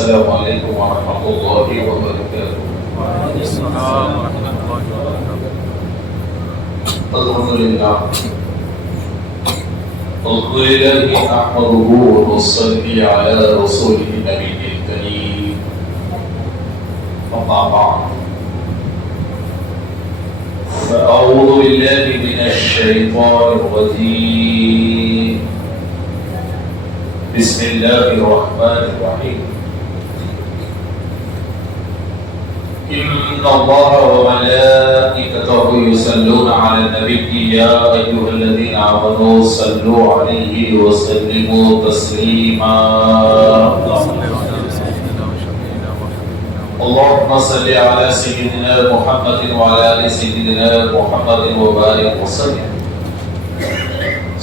السلام علیکم ورحمۃ اللہ وبرکاتہ۔ وعلیکم السلام ورحمۃ اللہ وبرکاتہ۔ الحمدللہ نحمده ونصلي على رسوله النبي الكريم، أما بعد فأعوذ بالله من الشيطان الرجيم، بسم الله الرحمن الرحيم، إن الله وملائكته يصلون على النبي يا أيها الذين آمنوا صلوا عليه وسلموا تسليما، اللهم صل على سيدنا محمد وعلى آل سيدنا محمد وبارك وسلم۔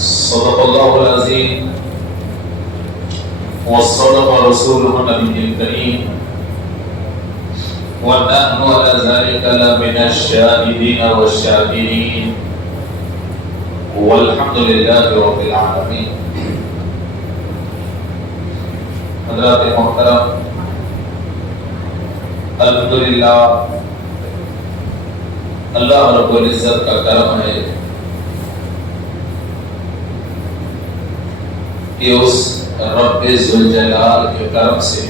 صدق الله العظيم وصدق رسوله النبي الكريم، ونحن على ذلك لمن الشاهدين والشاكرين، والحمد لله رب العالمين۔ حضرات محترم، الحمدللہ اللہ رب العزت کا کرم ہے کہ اس رب ذوالجلال کے کرم سے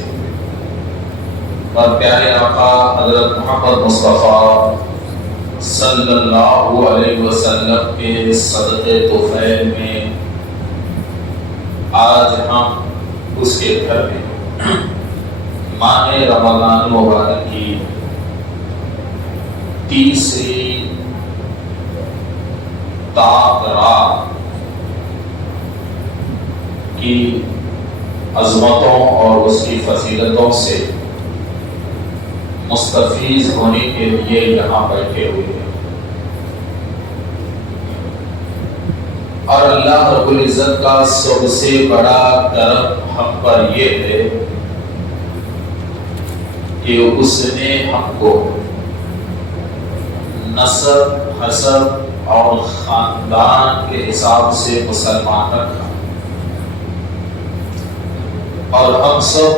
اور پیارے آقا حضرت محمد مصطفیٰ صلی اللہ علیہ وسلم کے صدقے طفیل میں آج ہم اس کے گھر میں ماہ رمضان مبارک کی تیسری تاک رات کی عظمتوں اور اس کی فضیلتوں سے مستفیض ہونے کے لیے یہاں بیٹھے ہوئے ہیں، اور اللہ رب العزت کا سب سے بڑا کرم ہم پر یہ ہے کہ اس نے ہم کو نسب، حسب اور خاندان کے حساب سے مسلمان رکھا، اور ہم سب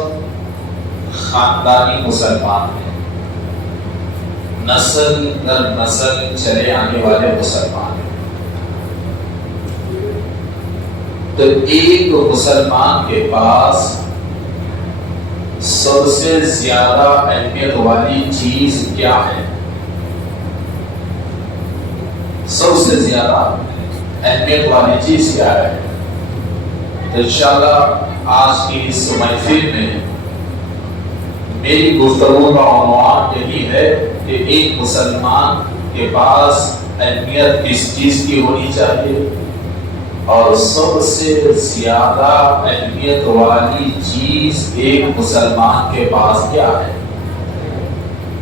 خاندانی مسلمان ہیں، نسل در نسل چلے آنے والے مسلمان ہیں۔ تو ایک مسلمان کے پاس سب سے زیادہ اہمیت والی چیز کیا ہے؟ سب سے زیادہ اہمیت والی چیز کیا ہے؟ تو انشاءاللہ آج کی اس محفل میں میری گفتگو کا عنوان یہی ہے کہ ایک مسلمان کے پاس اہمیت کس چیز کی ہونی چاہیے، اور سب سے زیادہ اہمیت والی چیز ایک مسلمان کے پاس کیا ہے۔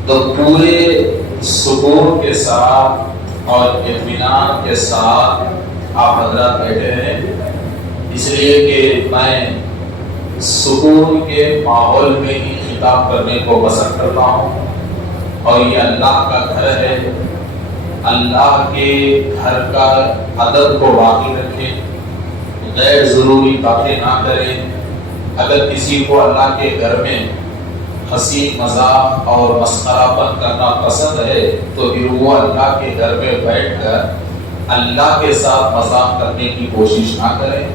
تو پورے سکون کے ساتھ اور اطمینان کے ساتھ آپ حضرات بیٹھے ہیں، اس لیے کہ میں سکون کے ماحول میں ہی خطاب کرنے کو پسند کرتا ہوں، اور یہ اللہ کا گھر ہے، اللہ کے گھر کا ادب کو باقی رکھیں، غیر ضروری باتیں نہ کریں۔ اگر کسی کو اللہ کے گھر میں ہنسی مذاق اور مسخرہ پن کرنا پسند ہے تو پھر وہ اللہ کے گھر میں بیٹھ کر اللہ کے ساتھ مذاق کرنے کی کوشش نہ کریں،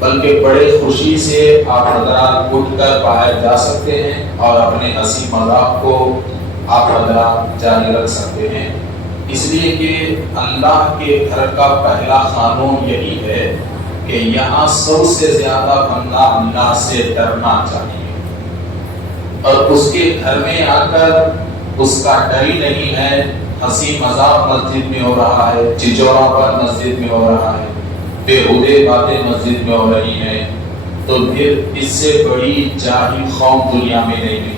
بلکہ بڑے خوشی سے آپ حضرات اٹھ کر باہر جا سکتے ہیں اور اپنے ہنسی مذاق کو آپ حضرات جاری رکھ سکتے ہیں۔ اس لیے کہ اللہ کے گھر کا پہلا قانون یہی ہے کہ یہاں سب سے زیادہ بندہ اللہ سے ڈرنا چاہیے، اور اس کے گھر میں آ کر اس کا ڈر ہی نہیں ہے، ہنسی مذاق مسجد میں ہو رہا ہے، چچورا پر مسجد میں ہو رہا ہے، بےہودے باتیں مسجد میں ہو رہی ہیں، تو پھر اس سے بڑی جاہل قوم دنیا میں نہیں ملی،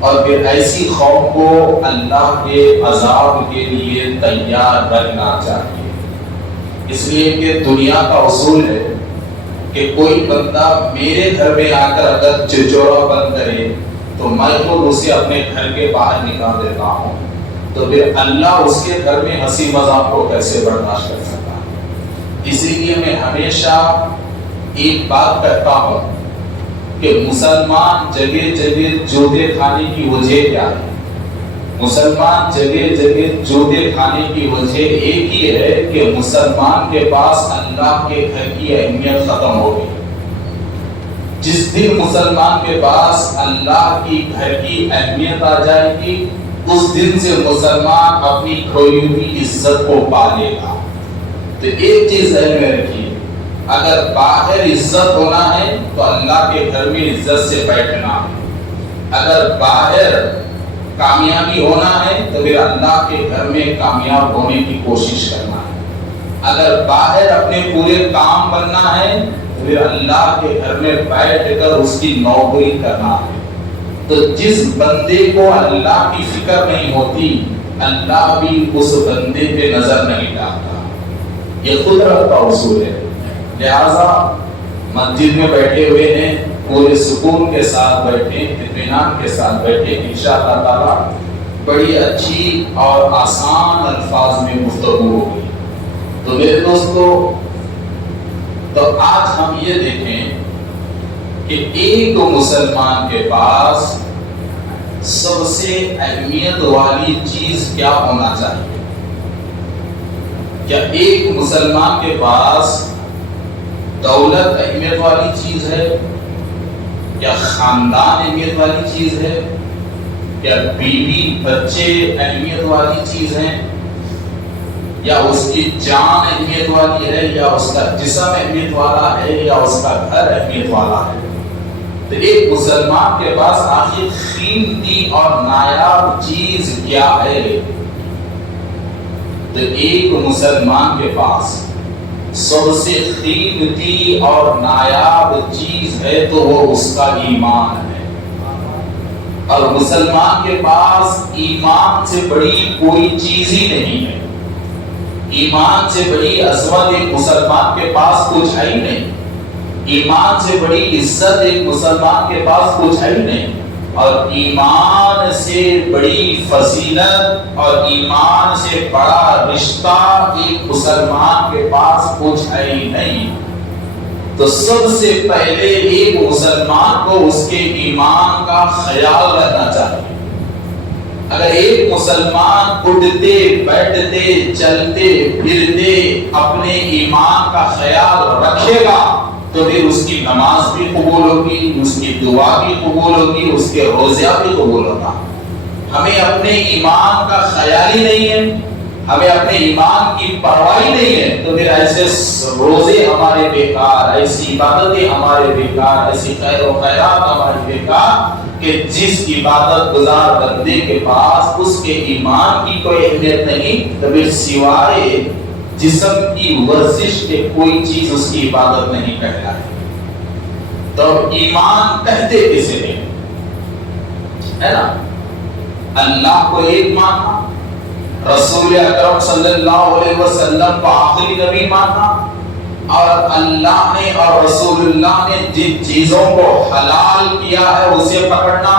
اور پھر ایسی قوم کو اللہ کے عذاب کے لیے تیار رہنا چاہیے۔ اس لیے کہ دنیا کا اصول ہے کہ کوئی بندہ میرے گھر میں آ کر اگر چچورا بن کرے تو میں خود اسے اپنے گھر کے باہر نکال دیتا ہوں، تو پھر اللہ اس کے گھر میں ہنسی مذاق کو کیسے برداشت کر سکتا ہے؟ اسی لیے میں ہمیشہ ایک بات کہتا ہوں کہ مسلمان جگہ جگہ جوتے کھانے کی وجہ کیا ہے؟ مسلمان جگہ جگہ جوتے کھانے کی وجہ ایک ہی ہے کہ مسلمان کے پاس اللہ کے گھر کی اہمیت ختم ہو گئی۔ جس دن مسلمان کے پاس اللہ کی گھر کی اہمیت آ جائے گی، اس دن سے مسلمان اپنی کھوئی ہوئی عزت کو پا لے گا۔ تو ایک چیز ذہن میں رکھیے، اگر باہر عزت ہونا ہے تو اللہ کے گھر میں عزت سے بیٹھنا ہے، اگر باہر کامیابی ہونا ہے تو پھر اللہ کے گھر میں کامیاب ہونے کی کوشش کرنا ہے، اگر باہر اپنے پورے کام بننا ہے تو پھر اللہ کے گھر میں بیٹھ کر اس کی نوکری کرنا ہے۔ تو جس بندے کو اللہ کی فکر نہیں ہوتی، اللہ بھی اس بندے پہ نظر نہیں ڈالتا۔ یہ قدرت کا اصول ہے۔ لہذا مسجد میں بیٹھے ہوئے ہیں، پورے سکون کے ساتھ بیٹھیں، اطمینان کے ساتھ بیٹھیں، انشاءاللہ تعالی بڑی اچھی اور آسان الفاظ میں گفتگو ہوگی۔ تو میرے دوستو، تو آج ہم یہ دیکھیں کہ ایک مسلمان کے پاس سب سے اہمیت والی چیز کیا ہونا چاہیے؟ کیا ایک مسلمان کے پاس دولت اہمیت والی چیز ہے؟ کیا خاندان اہمیت والی چیز ہے؟ کیا بیوی بچے اہمیت والی چیز ہیں؟ یا اس کی جان اہمیت والی ہے، یا اس کا جسم اہمیت والا ہے، یا اس کا گھر اہمیت والا ہے؟ تو ایک مسلمان کے پاس آخر قیمتی اور نایاب چیز کیا ہے؟ تو ایک مسلمان کے پاس سب سے قیمتی اور نایاب چیز ہے تو وہ اس کا ایمان ہے، اور مسلمان کے پاس ایمان سے بڑی کوئی چیز ہی نہیں ہے۔ ایمان سے بڑی عظمت ایک مسلمان کے پاس کچھ ہے ہی نہیں، ایمان سے بڑی عزت ایک مسلمان کے پاس کچھ ہے ہی نہیں، اور ایمان سے بڑی فضیلت اور ایمان سے بڑا رشتہ ایک مسلمان کے پاس کچھ ہے ہی نہیں۔ تو سب سے پہلے ایک مسلمان کو اس کے ایمان کا خیال رکھنا چاہیے۔ اگر ایک مسلمان اٹھتے بیٹھتے چلتے پھرتے اپنے ایمان کا خیال رکھے گا تو پھر اس کی نماز بھی قبول ہوگی، اس کی دعا بھی قبول ہوگی، اس کے روزہ بھی قبول ہوگا۔ ہمیں اپنے ایمان کا خیال ہی نہیں ہے، ہمیں اپنے ایمان کی پرواہ نہیں ہے، تو پھر ایسے روزے ہمارے بیکار، ایسی عبادتیں ہمارے بیکار، ایسی خیر و خیرات ہماری بیکار کہ جس عبادت گزار بندے کے پاس اس کے ایمان کی کوئی اہمیت نہیں، تو پھر سوائے جسم کی ورزش کے کوئی چیز اس کی عبادت نہیں کہلاتی۔ تو ایمان کہتے کسے ہیں؟ ہے نا، اللہ کو ایک ماننا، رسول اکرم صلی اللہ علیہ وسلم کو آخری نبی ماننا، اور اللہ نے اور رسول اللہ نے جن چیزوں کو حلال کیا ہے اسے پکڑنا،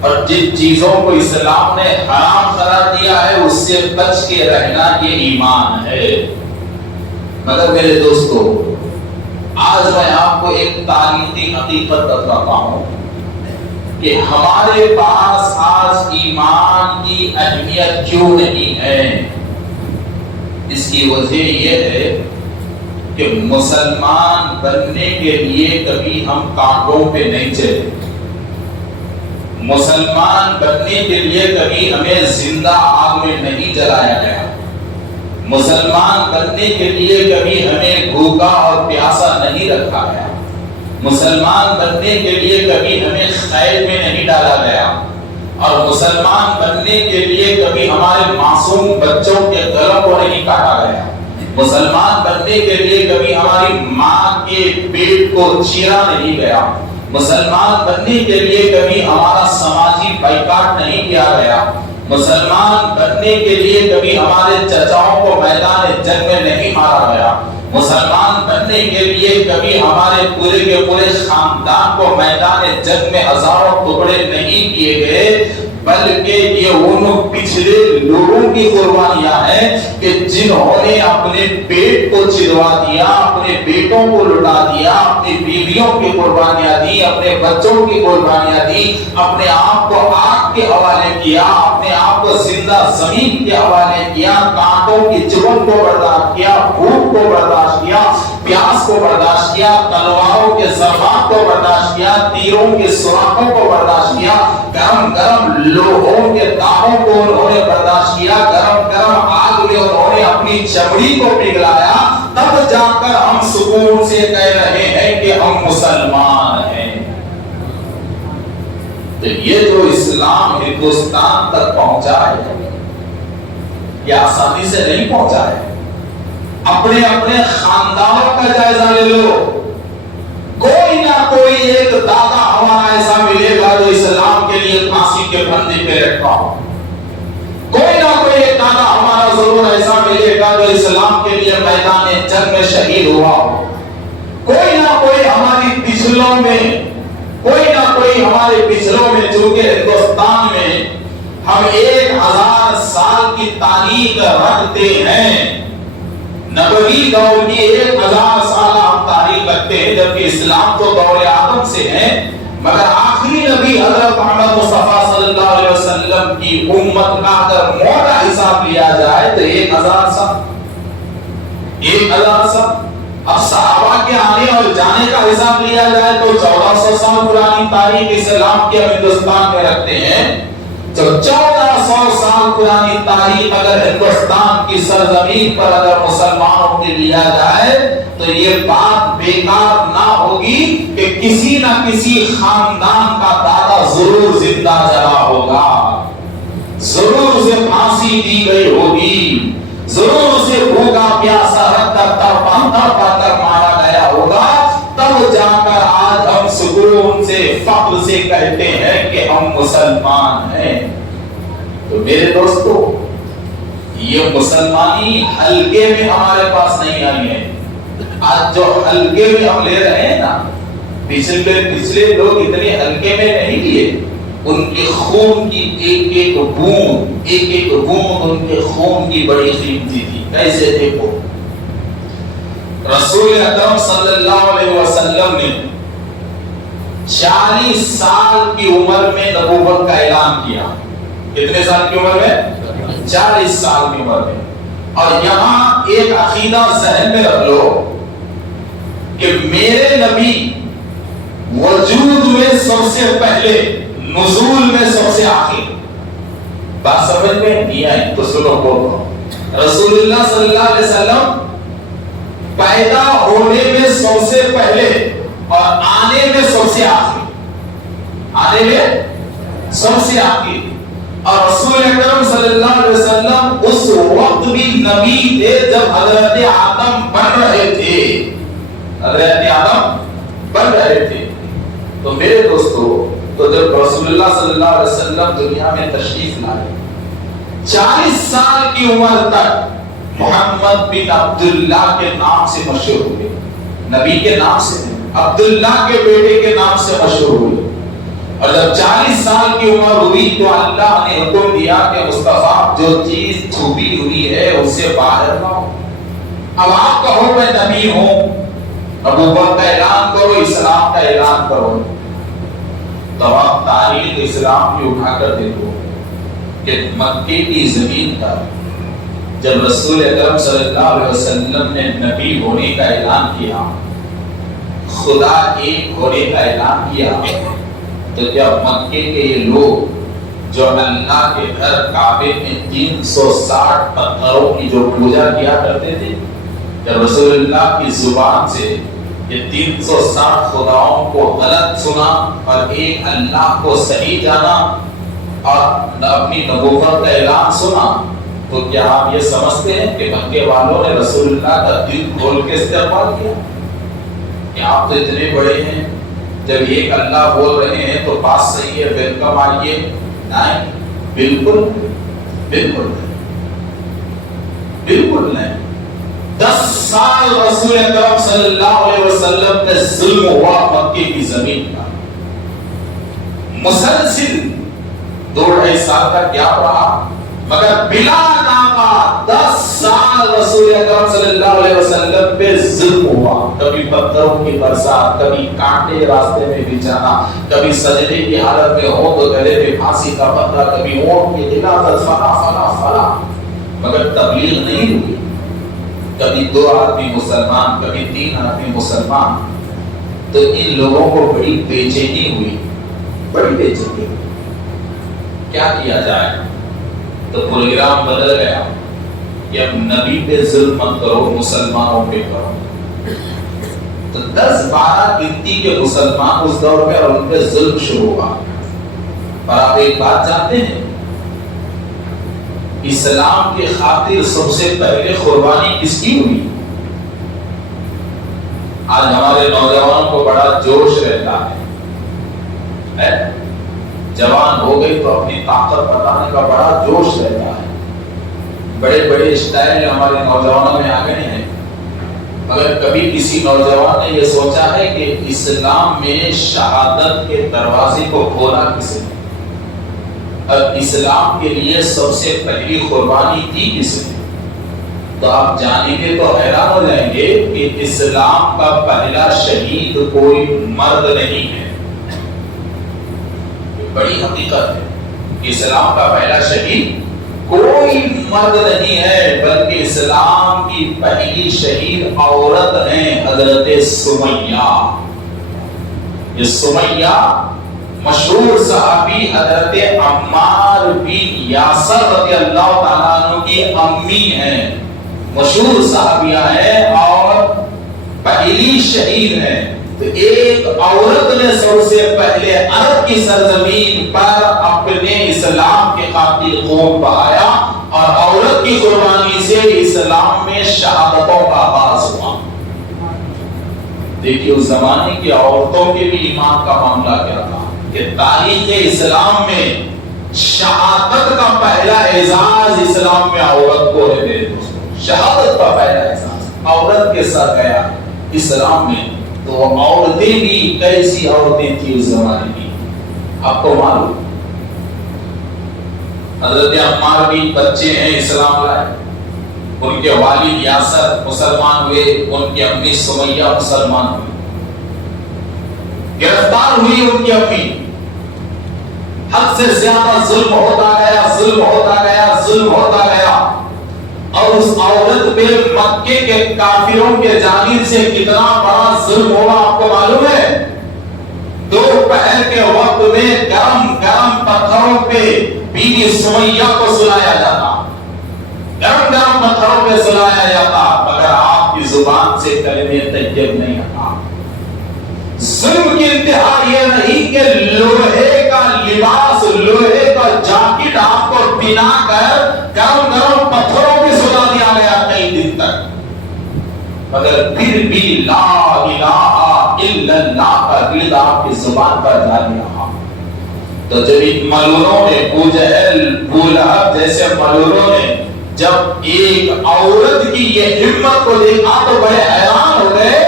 اور جن چیزوں کو اسلام نے حرام قرار دیا ہے اس سے بچ کے رہنا، یہ ایمان ہے۔ مگر میرے دوستو، آج میں آپ کو ایک تاریخی حقیقت بتاتا ہوں کہ ہمارے پاس آج ایمان کی اہمیت کیوں نہیں ہے۔ اس کی وجہ یہ ہے کہ مسلمان بننے کے لیے کبھی ہم کانٹوں پہ نہیں چلے، مسلمان بننے کے لیے کبھی ہمیں زندہ آگ میں نہیں جلایا گیا، مسلمان بننے کے لیے کبھی ہمیں بھوکا اور پیاسا نہیں رکھا گیا، مسلمان بننے کے لیے کبھی ہمیں قید میں نہیں ڈالا گیا، اور مسلمان بننے کے لیے کبھی ہمارے معصوم بچوں کے گلوں کو نہیں کاٹا گیا، مسلمان بننے کے لیے کبھی ہماری ماں کے پیٹ کو چیرا نہیں گیا، مسلمان بننے کے لیے کبھی ہمارا سماجی بائیکاٹ نہیں کیا گیا، مسلمان بننے کے لیے کبھی ہمارے چچاؤں کو میدان جنگ میں نہیں مارا گیا، مسلمان بننے کے لیے کبھی ہمارے پورے کے پورے خاندان کو میدان جنگ میں ہزاروں ٹکڑے نہیں کیے گئے، بلکہ یہ ان پچھلے لوگوں کی قربانیاں ہیں کہ جنہوں نے اپنے پیٹ کو چروا دیا، اپنے بیٹوں کو لٹا دیا، اپنی بیویوں کی قربانیاں دی، اپنے بچوں کی قربانیاں دی، اپنے آپ کو آگ کے حوالے کیا، اپنے آپ کو زندہ زمین کے حوالے کیا، کانٹوں کی چبھن کو برداشت کیا، بھوک کو برداشت کیا، پیاس کو برداشت کیا، تلواروں کے ضربات کو برداشت کیا، تیروں کے سوراخوں کو برداشت کیا، گرم گرم لوہوں کے داغوں کو انہوں نے برداشت کیا، گرم گرم آگ میں انہوں نے اپنی چمڑی کو پگھلایا، تب جا کر ہم سکون سے کہہ رہے ہیں کہ ہم مسلمان ہیں۔ تو یہ جو اسلام ہندوستان تک پہنچا ہے، یہ آسانی سے نہیں پہنچا ہے۔ اپنے اپنے خاندانوں کا جائزہ لے لو، کوئی نہ کوئی ایک دادا ہمارا ایسا ملے گا جو اسلام کے لیے پھانسی کے پھندے پہ لٹکا ہو، کوئی نہ کوئی ایک دادا ہمارا ضرور ایسا ملے گا جو اسلام کے لیے میدان جنگ میں شہید ہوا ہو، کوئی نہ کوئی ہماری پچھلوں میں، کوئی نہ کوئی ہمارے پچھلوں میں، چونکہ ہندوستان میں ہم 1000 سال کی تاریخ رکھتے ہیں، نبوی دور کی 1000 سال ہم تاریخ رکھتے ہیں، جبکہ اسلام تو دور آدم سے ہے، مگر آخری نبی حضرت محمد مصطفیٰ صلی اللہ علیہ وسلم کی امت کا اگر موٹا حساب لیا جائے تو 1000 سال، 1000 سال۔ اب صحابہ کے آنے اور جانے کا حساب لیا جائے تو 1400 سال پرانی تاریخ اسلام کی ہم ہندوستان میں رکھتے ہیں، تو 1400 سال پرانی تاریخ اگر ہندوستان کی سرزمین پر اگر مسلمانوں کے لیا جائے تو یہ بات بیکار نہ ہوگی کہ کسی نہ کسی خاندان کا دادا ضرور زندہ جلا ہوگا، ضرور اسے پھانسی دی گئی ہوگی، ضرور اسے بھوکا پیاسا رکھ کر تڑپا کر مارا گیا ہوگا، تب جا کر آج ہم سکون سے فخر سے کہتے ہیں کہ ہم مسلمان ہیں۔ تو میرے دوستو، یہ مسلمانی ہلکے میں ہمارے پاس نہیں آئی ہے۔ آج جو ہلکے میں ہم لے رہے ہیں نا، پچھلے لوگ اتنے ہلکے میں نہیں لیے، ان کے خون کی ایک ایک بوند ان کے خون کی بڑی قیمتی تھی۔ کیسے دیکھو، رسول اکرم صلی اللہ علیہ وسلم نے 40 سال کی عمر میں نبوت کا اعلان کیا۔ کتنے سال کی عمر میں؟ 40 سال کی عمر میں۔ اور یہاں ایک عقیدہ ذہن میں رکھ لو کہ میرے نبی وجود میں سب سے پہلے، نزول میں سب سے آخر۔ بات سمجھ میں نہیں آئی تو سنو، بولو، رسول اللہ صلی اللہ علیہ وسلم پیدا ہونے میں سب سے پہلے اور آنے میں سب سے آخر، آنے میں سب سے آخر۔ اور رسول اکرم صلی اللہ علیہ وسلم اس وقت بھی نبی تھے جب حضرت آدم بن رہے تھے، حضرت آدم بن رہے تھے۔ تو میرے دوستو، تو جب رسول اللہ صلی اللہ علیہ وسلم دنیا میں تشریف لائے، 40 سال کی عمر تک محمد بن عبداللہ کے نام سے مشہور ہوئے، نبی کے نام سے، عبداللہ کے بیٹے کے نام سے مشہور ہوئے۔ اور جب 40 سال کی عمر ہوئی تو اللہ نے حکم دیا کہ مصطفیٰ جو چیز چھپی ہوئی ہے اس سے باہر نہ ہو، اب آپ کہو میں نبی ہوں، نبوت کا اعلان کرو، اسلام کا اعلان کرو۔ تو آپ تاریخ اسلام کی اٹھا کر دیکھو کہ مکے کی زمین پر جب رسول اکرم صلی اللہ علیہ وسلم نے نبی ہونے کا اعلان کیا، خدا ایک ہونے کا اعلان کیا، تو جب مکے کے یہ لوگ جو اللہ کے گھر کعبے میں 360 پتھروں کی جو پوجا کیا کرتے تھے، جب رسول اللہ کی زبان سے یہ 360 خداؤں کو غلط سنا اور ایک اللہ کو صحیح جانا اور اپنی نبوت کا اعلان سنا، تو کیا آپ یہ سمجھتے ہیں کہ مکے والوں نے رسول اللہ کا دل کھول کے استقبال کیا کہ آپ تو اتنے بڑے ہیں، جب ایک اللہ بول رہے ہیں تو بات صحیح ہے، ویلکم آئیے؟ نہیں، بالکل بالکل نہیں، بالکل نہیں۔ 10 سال رسول اکرم صلی اللہ علیہ وسلم پہ ظلم ہوا مکے کی زمین کا، مسلسل 2-2.5 سال کا گیپ رہا، مگر بلا ناغہ 10 سال رسول اکرم صلی اللہ علیہ وسلم پہ ظلم ہوا. کبھی پتھروں کی برسات، کبھی کانٹے راستے میں بچھانا، کبھی سجدے کی حالت میں ہو تو گلے میں پھانسی کا پتھر، کبھی اونٹ کی غلاظت، فلا فلا فلا، مگر تبلیغ نہیں ہوئی. کبھی 2 آدمی مسلمان، کبھی 3 آدمی مسلمان. تو ان لوگوں کو بڑی بے چینی ہوئی، بڑی بے چینی ہوئی. کیا کیا جائے؟ تو پروگرام بدل گیا کہ اب نبی پہ ظلم مت کرو، مسلمانوں پہ کرو. تو 10-12 گنتی کے مسلمان اس دور میں اور ان پہ ظلم شروع ہوا. اور آپ ایک بات جانتے ہیں، اسلام کی خاطر سب سے پہلے قربانی کس کی ہوئی؟ آج ہمارے نوجوانوں کو بڑا جوش رہتا ہے، جوان ہو گئی تو اپنی طاقت بتانے کا بڑا جوش رہتا ہے، بڑے بڑے اسٹائل ہمارے نوجوانوں میں آ گئے ہیں. مگر کبھی کسی نوجوان نے یہ سوچا ہے کہ اسلام میں شہادت کے دروازے کو کھولا کس نے؟ اب اسلام کے لیے سب سے پہلی قربانی کی کس نے؟ تو آپ جانیں گے تو حیران ہو جائیں گے کہ اسلام کا پہلا شہید کوئی مرد نہیں ہے. بڑی حقیقت ہے، اسلام کا پہلا شہید کوئی مرد نہیں ہے، بلکہ اسلام کی پہلی شہید عورت ہیں، حضرت سمیہ. یہ سمیہ مشہور صحابی حضرت عمار بن یاسر رضی اللہ تعالیٰ عنہ کی امی ہیں، مشہور صحابیہ ہیں اور پہلی شہید ہیں. تو ایک عورت نے سب سے پہلے عرب کی سرزمین پر اپنے اسلام کے خاطر خون بہایا، اور عورت کی قربانی سے اسلام میں شہادتوں کا آغاز ہوا. دیکھیے اس زمانے کی عورتوں کے بھی ایمان کا معاملہ کیا تھا کہ تاریخ اسلام میں شہادت کا پہلا اعزاز اسلام میں عورت کو ہے. شہادت کا پہلا اعزاز عورت کے ساتھ گیا اسلام میں. تو عورتیں بھی کیسی عورتیں تھی اس زمانے کی آپ کو معلوم. حضرت عمار بھی بچے ہیں، اسلام لائے، ان کے والد یاسر مسلمان ہوئے، ان کی امی سمیہ مسلمان ہوئی. گرفتار ہوئی ان کی امی، حد سے زیادہ ظلم ہوتا گیا، ظلم ہوتا گیا، ظلم ہوتا گیا. اور اس عورت پہ مکے کے کافروں کے جانب سے کتنا بڑا ظلم ہوا آپ کو معلوم ہے؟ دوپہر کے وقت میں گرم گرم پتھروں پہ بیوی سمیہ کو سلایا جاتا، گرم گرم پتھروں پہ سلایا جاتا، مگر آپ کی زبان سے کلمہ طیب نہیں آتا. ظلم کی انتہا یہ نہیں کہ لوہے کا لباس، لوہے کا جاکٹ آپ کو پہنا کر گرم گرم پتھروں پہ سلا دیا گیا کئی دن تک، مگر پھر بھی لا الہ الا اللہ کا گرد آپ کی زبان پر جاری رہا. تو جب ان ملعونوں نے، ابو جہل، ابو لہب جیسے ملعونوں نے جب ایک عورت کی یہ ہمت کو دیکھا تو بڑے حیران ہو گئے،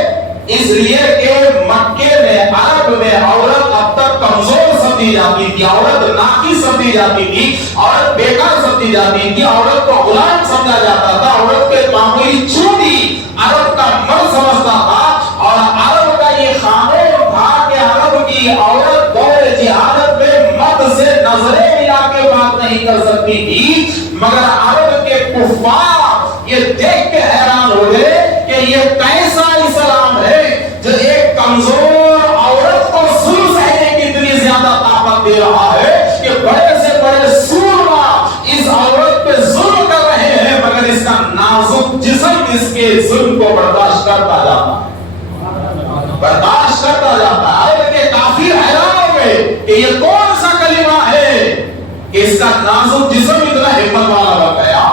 اس لیے کہ مکے میں، عرب میں عورت اب تک کمزور سمجھی جاتی تھی، عورت ناقص سمجھی جاتی تھی، عورت بیکار سمجھی جاتی تھی، عورت کو غلام سمجھا جاتا تھا، عورت کے معمولی چوٹی عرب کا مرد سمجھتا تھا. اور عرب کا یہ قانون تھا کہ عرب کی عورت دور جہالت میں مرد سے نظریں ملا کے بات نہیں کر سکتی تھی. مگر عرب کے کفار یہ دیکھ کے حیران ہو گئے کہ یہ کیسا اسلام ہے جو ایک کمزور عورت کو ظلم سہنے کی اتنی زیادہ طاقت دے رہا ہے کہ بڑے سے بڑے سورما اس عورت پہ ظلم کر رہے ہیں، مگر اس کا نازک جسم اس کے ظلم کو برداشت کرتا جاتا ہے، برداشت کرتا جاتا ہے. عرب کے کافر حیران ہو گئے کہ یہ کون سا کلمہ ہے کہ اس کا نازک جسم اتنا ہمت والا بن گیا.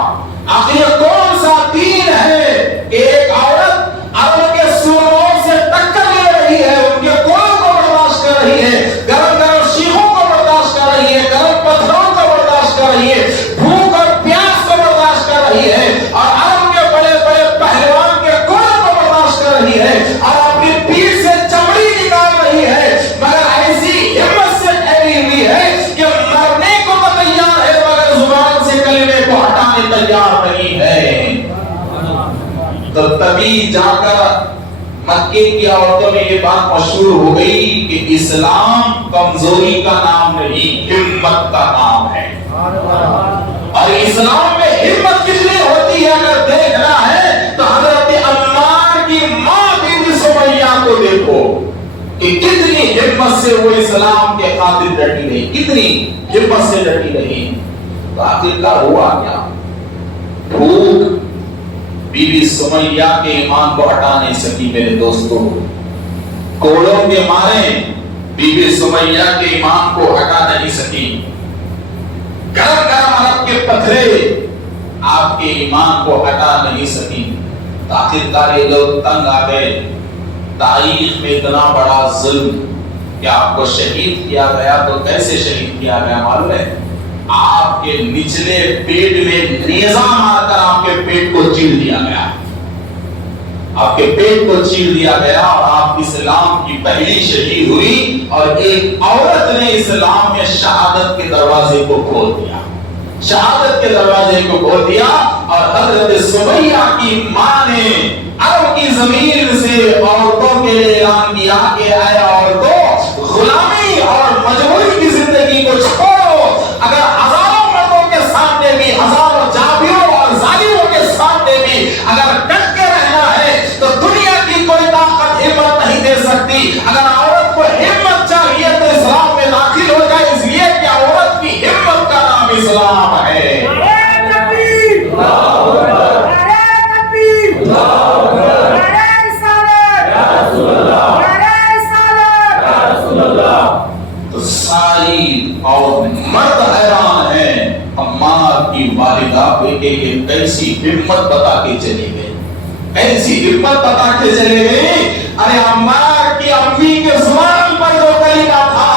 آخر یہ کون سا دین ہے کہ ایک عورت عرب کے سوروں سے ٹکر لے رہی ہے، ان کے قول کو برداشت کر رہی ہے، گرم گرم شیخوں کو برداشت کر رہی ہے، گرم پتھروں کو برداشت کر رہی ہے، بھوک اور پیاس کو برداشت کر رہی ہے. اور عرب کے بڑے بڑے پہلوان کبھی جا کر مکے کی عورتوں میں یہ بات مشہور ہو گئی کہ اسلام کمزوری کا نام نہیں، ہمت کا نام ہے۔ اور اسلام میں ہمت کتنی ہوتی ہے اگر دیکھنا ہے تو حضرت عمار کی ماں بی بی سمیہ کو دیکھو کہ کتنی ہمت سے وہ اسلام کے خاطر ڈٹی رہی، کتنی ہمت سے ڈٹی رہی۔ تو آخرکار ہوا کیا؟ بھوک بی بی سمیہ کے ایمان کو ہٹا نہیں سکی میرے دوستو، کوڑوں کے مارے بی بی سمیہ کے ایمان کو ہٹا نہیں سکی، گرم گرم عرب کے پتھرے آپ کے ایمان کو ہٹا نہیں سکی۔ آخرکار یہ لوگ تنگ آ گئے۔ تاریخ میں اتنا بڑا ظلم کہ آپ کو شہید کیا گیا تو کیسے شہید کیا گیا معلوم ہے؟ آپ کے نچلے پیٹ میں نیزہ مار کر آپ کے پیٹ کو چیر دیا گیا، آپ کے پیٹ کو چیر دیا گیا، اور آپ اسلام کی پہلی شہید ہوئی، اور ایک عورت نے اسلام میں شہادت کے دروازے کو کھول دیا، شہادت کے دروازے کو کھول دیا۔ اور حضرت سمیہ کی ماں نے عرب کی زمین سے عورتوں کے لیے اعلان کیا کہ اے عورتوں، غلامی اور مجبوری کی زندگی کو چھوڑو، اگر ہزاروں مردوں کے سامنے بھی، ہزاروں جابروں اور ظالموں کے سامنے بھی اگر ڈٹ کے رہنا ہے تو دنیا کی کوئی طاقت ہمت نہیں دے سکتی۔ اگر عورت کو ہمت چاہیے تو اسلام میں داخل ہو جائے، اس لیے کہ عورت کی ہمت کا نام اسلام ہے۔ اور مرد حیران ہیں، عمار کی والدہ بیٹے کی کیسی ہمت بتا کے چلی گئی، کیسی ہمت بتا کے چلے گئی۔ ارے عمار کی امی کے زبان پر جو کلمہ تھا،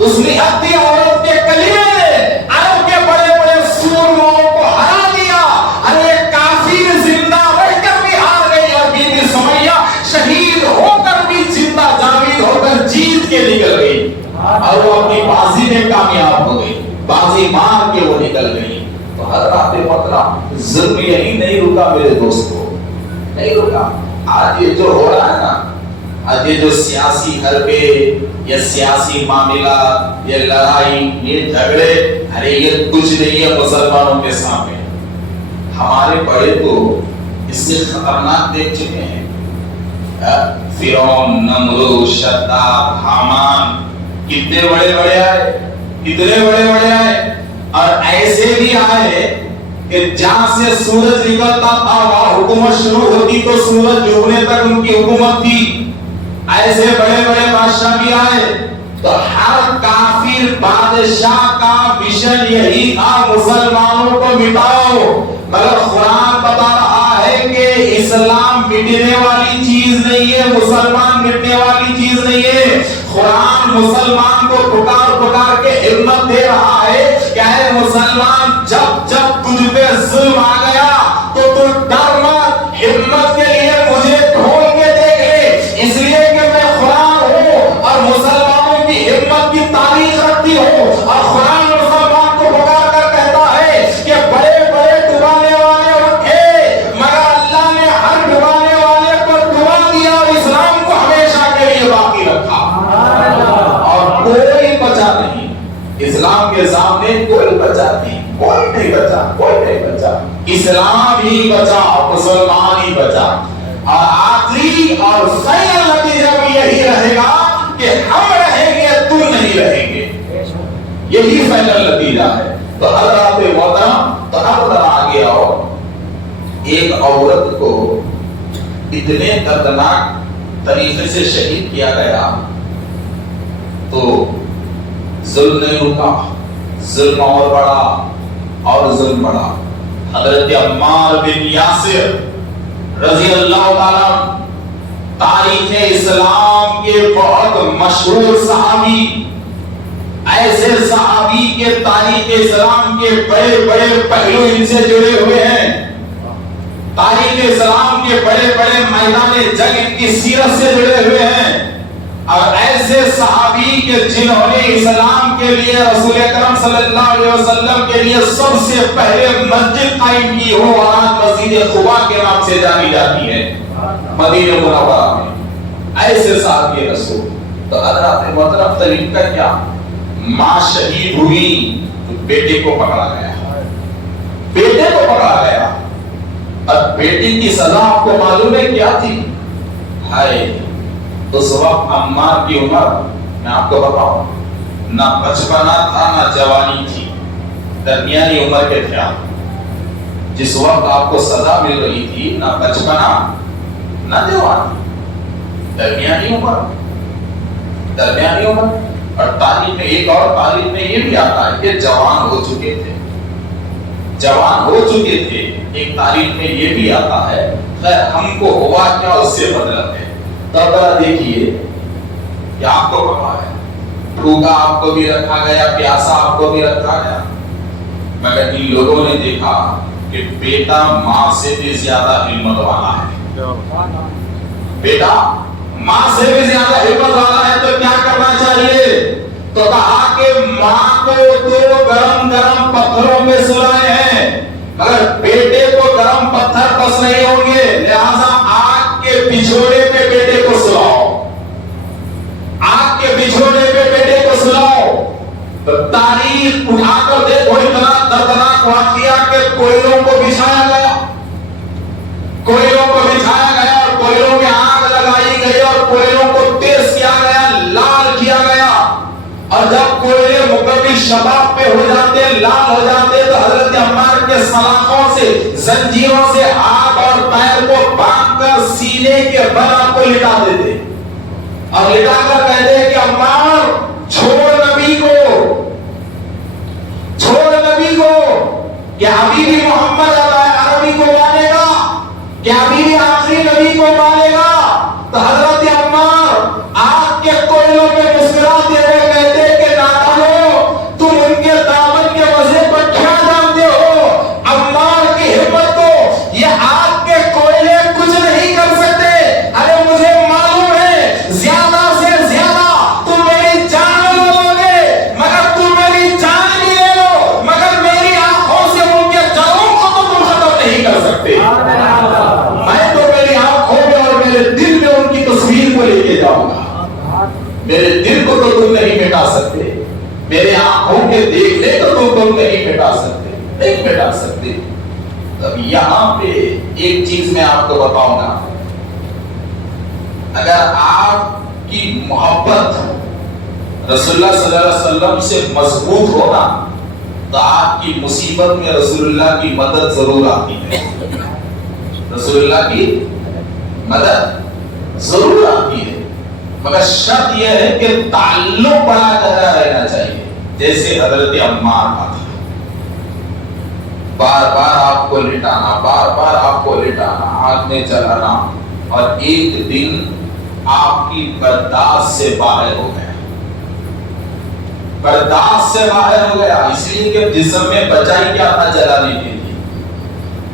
اس نہتی عورت کے کلمے نے عرب کے بڑے بڑے سورموں کو ہرا دیا۔ ارے کافر زندہ رہ کر بھی ہار گئی، اور بی بی سمیہ شہید ہو کر بھی زندہ جاوید ہو کر جیت کے نکل گئی، اور وہ اپنی بازی میں کامیاب ہو گئی، بازی مار کے وہ نکل گئی۔ تو حضرات محترم، ظلم یہی نہیں رکا میرے دوستو، نہیں رکا۔ آج یہ جو ہو رہا ہے نا، آج یہ جو سیاسی حربے یا سیاسی معاملہ، یہ لڑائی، یہ جھگڑے، ارے یہ کچھ نہیں ہے مسلمانوں کے سامنے۔ ہمارے بڑے تو اس سے خطرناک دیکھ چکے ہیں، فرعون، نمرود، شداد، حامان، کتنے بڑے بڑے آئے، کتنے بڑے بڑے آئے، اور ایسے بھی آئے کہ جہاں سے سورج نکلتا تھا وہاں حکومت شروع ہوتی تو سورج ڈوبنے تک ان کی حکومت تھی۔ ایسے بڑے بڑے بادشاہ بھی آئے، تو ہر کافر بادشاہ کا مشن یہی تھا مسلمانوں کو مٹاؤ، مگر قرآن بتا رہا ہے کہ اسلام مٹنے والی چیز نہیں ہے، مسلمان مٹنے والی چیز نہیں ہے۔ قرآن مسلمان کو پکار پکار کے ہمت دے رہا ہے کہ اے مسلمان، جب جب تجھ پہ ظلم آ گیا تو تو ڈر مت، ہمت کے لیے مجھے کھول کے دیکھ لے، اس لیے کہ میں قرآن ہوں اور مسلمانوں کی ہمت کی تاریخ رکھتی ہوں۔ اور قرآن مسلمان کو پکار کر کہتا ہے کہ بڑے بڑے ڈبانے والے اٹھے، مگر اللہ نے ہر ڈبانے والے کو ڈبا دیا اور اسلام کو ہمیشہ کے لیے باقی رکھا، اور کوئی بچا نہیں۔ اسلام کے سامنے کوئی بچا نہیں، کوئی نہیں بچا، کوئی نہیں بچا۔ اسلام ہی بچا، مسلمان ہی بچا۔ اور آخری اور فائنل نتیجہ بھی یہی رہے گا کہ ہم رہیں گے، تم نہیں رہیں گے، یہی فائنل نتیجہ ہے۔ تو حضرات محترم، تو اب ذرا آگے آؤ۔ ایک عورت کو اتنے دردناک طریقے سے شہید کیا گیا تو ظلم نہیں رکا، ظلم اور بڑا اور ظلم بڑا۔ حضرت عمار بن یاسر رضی اللہ تعالیٰ، تاریخ اسلام کے بہت مشہور صحابی، ایسے صحابی کے تاریخ اسلام کے بڑے بڑے پہلو ان سے جڑے ہوئے ہیں، تاریخ اسلام کے بڑے بڑے میدان جنگ ان کی سیرت سے جڑے ہوئے ہیں۔ اور ایسے صحابی کے جنہوں نے اسلام کے لیے رسول اکرم صلی اللہ علیہ وسلم کے لیے سب سے پہلے مسجد قائم کی ہو اور آج مسجد قباء کے نام سے جانی جاتی ہے مدینہ منورہ میں، ایسے صحابی رسول. تو حضرات محترم ترین کا کیا، ماں شہید ہوئی تو بیٹے کو پکڑا گیا، بیٹے کو پکڑا گیا. اور بیٹی کی سزا آپ کو معلوم ہے کیا تھی؟ ہائے اس وقت عمار کی عمر میں آپ کو بتاؤں نہ بچپنا تھا نہ جوانی تھی، درمیانی عمر کے تھے آپ. جس وقت آپ کو سزا مل رہی تھی نہ بچپنا نہ جوانی، درمیانی عمر، درمیانی عمر. اور تاریخ میں ایک اور تاریخ میں یہ بھی آتا ہے کہ جوان ہو چکے تھے، جوان ہو چکے تھے. ایک تاریخ میں یہ بھی آتا ہے، خیر ہم کو ہوا کیا اس سے بدلت ہے. تب ذرا دیکھیے کہ آپ کو پتا ہے بھوکا آپ کو بھی رکھا گیا، پیاسا آپ کو بھی رکھا گیا، مگر ان لوگوں نے دیکھا کہ بیٹا ماں سے بھی زیادہ ہمت والا ہے، بیٹا ماں سے بھی زیادہ ہمت والا ہے. تو کیا کرنا چاہیے؟ تو کہا کہ ماں کو تو گرم گرم پتھروں میں سلائے ہیں مگر بیٹے کو گرم پتھر بس نہیں ہوں گے، لہذا آگ کے بچھوڑے پہ بیٹے کو سلاؤ، آگ کے بچھوڑے پہ بیٹے کو سلاؤ. تو تاریخ اٹھا کر دیکھو اتنا دردناک واقعہ کہ کوئلوں کو بچھایا گیا، کوئلوں کو بچھایا گیا اور کوئلوں میں آگ لگائی گئی اور کوئلوں کو تیز کیا گیا، لال کیا گیا. اور جب کوئلے مکمل شباب پہ ہو جاتے، لال ہو جاتے، تو حضرت عمار کے سلاخوں سے، زنجیروں سے ہاتھ اور پیر کو باندھ کر سینے کے بل آپ کو لٹا دیتے اور لٹا کر کہتے ہیں کہ عمار چھوڑ نبی کو، چھوڑ نبی کو. کیا ابھی بھی محمد عربی کو مانے گا؟ کیا ابھی بھی آخری نبی کو مانے گا؟ تو حضرت عمار آگ کے کوئلوں میں مسکراتے ہوئے کہتے کہ نادانو تم ان کے دامن کے مزے پر کیا جانتے ہو؟ عمار کی ہمت کو یہ آگ کے کوئلے کچھ نہیں کر سکتے. ارے مجھے معلوم ہے زیادہ سے زیادہ تم میری جان لو گے مگر تم میری جان بھی لے لو مگر میری آنکھوں سے ان کے جلوں کو تو تم ختم نہیں کر سکتے. میں تو میری آنکھوں میں اور میرے دل میں ان کی تصویر کو لے کے جاؤں گا. میرے دل کو تو تم نہیں مٹا سکتے، میرے آنکھوں کے دیکھنے کو تم نہیں مٹا سکتے، نہیں مٹا سکتے. اب یہاں پہ ایک چیز میں آپ کو بتاؤں گا، اگر آپ کی محبت رسول اللہ صلی اللہ علیہ وسلم سے مضبوط ہونا تو آپ کی مصیبت میں رسول اللہ کی مدد ضرور آتی ہے، رسول اللہ کی مدد ضرور آتی ہے. مگر شرط یہ ہے کہ تعلق بڑا گہرا رہنا چاہیے، جیسے حضرت عمار کا تھا. بار بار آپ کو لٹانا، بار بار آپ کو لٹانا، آگ میں جلانا، اور ایک دن آپ کی برداشت سے باہر ہو گیا، برداشت سے باہر ہو گیا. اس لیے کہ جسم میں بچائی کیا تھا جلانے کے لیے،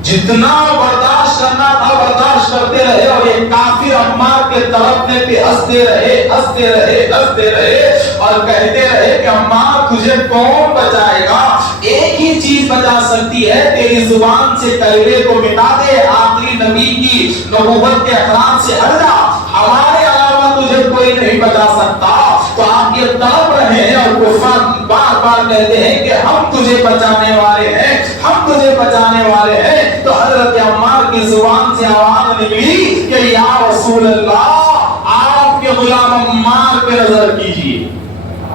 جتنا برداشت کرنا تھا برداشت کرتے رہے. اور یہ کافر عمار کے طرف میں بھی ہنستے رہے، ہنستے رہے، ہنستے رہے اور کہتے رہے کہ عمار تجھے کون بچائے گا؟ ایک ہی چیز بچا سکتی ہے، تیری زبان سے کلمے کو مٹا دے، آخری نبی کی نبوت کے اخلاق سے ہٹ جا، ہمارے علاوہ تجھے کوئی نہیں بچا سکتا. تو آپ یہ طلب رہے ہیں اور کفار بار بار کہتے ہیں کہ ہم تجھے بچانے والے ہیں، ہم تجھے بچانے والے ہیں. تو حضرت عمار کی زبان سے آواز نکلی کہ یا رسول اللہ آپ کے غلام عمار پہ نظر کیجیے.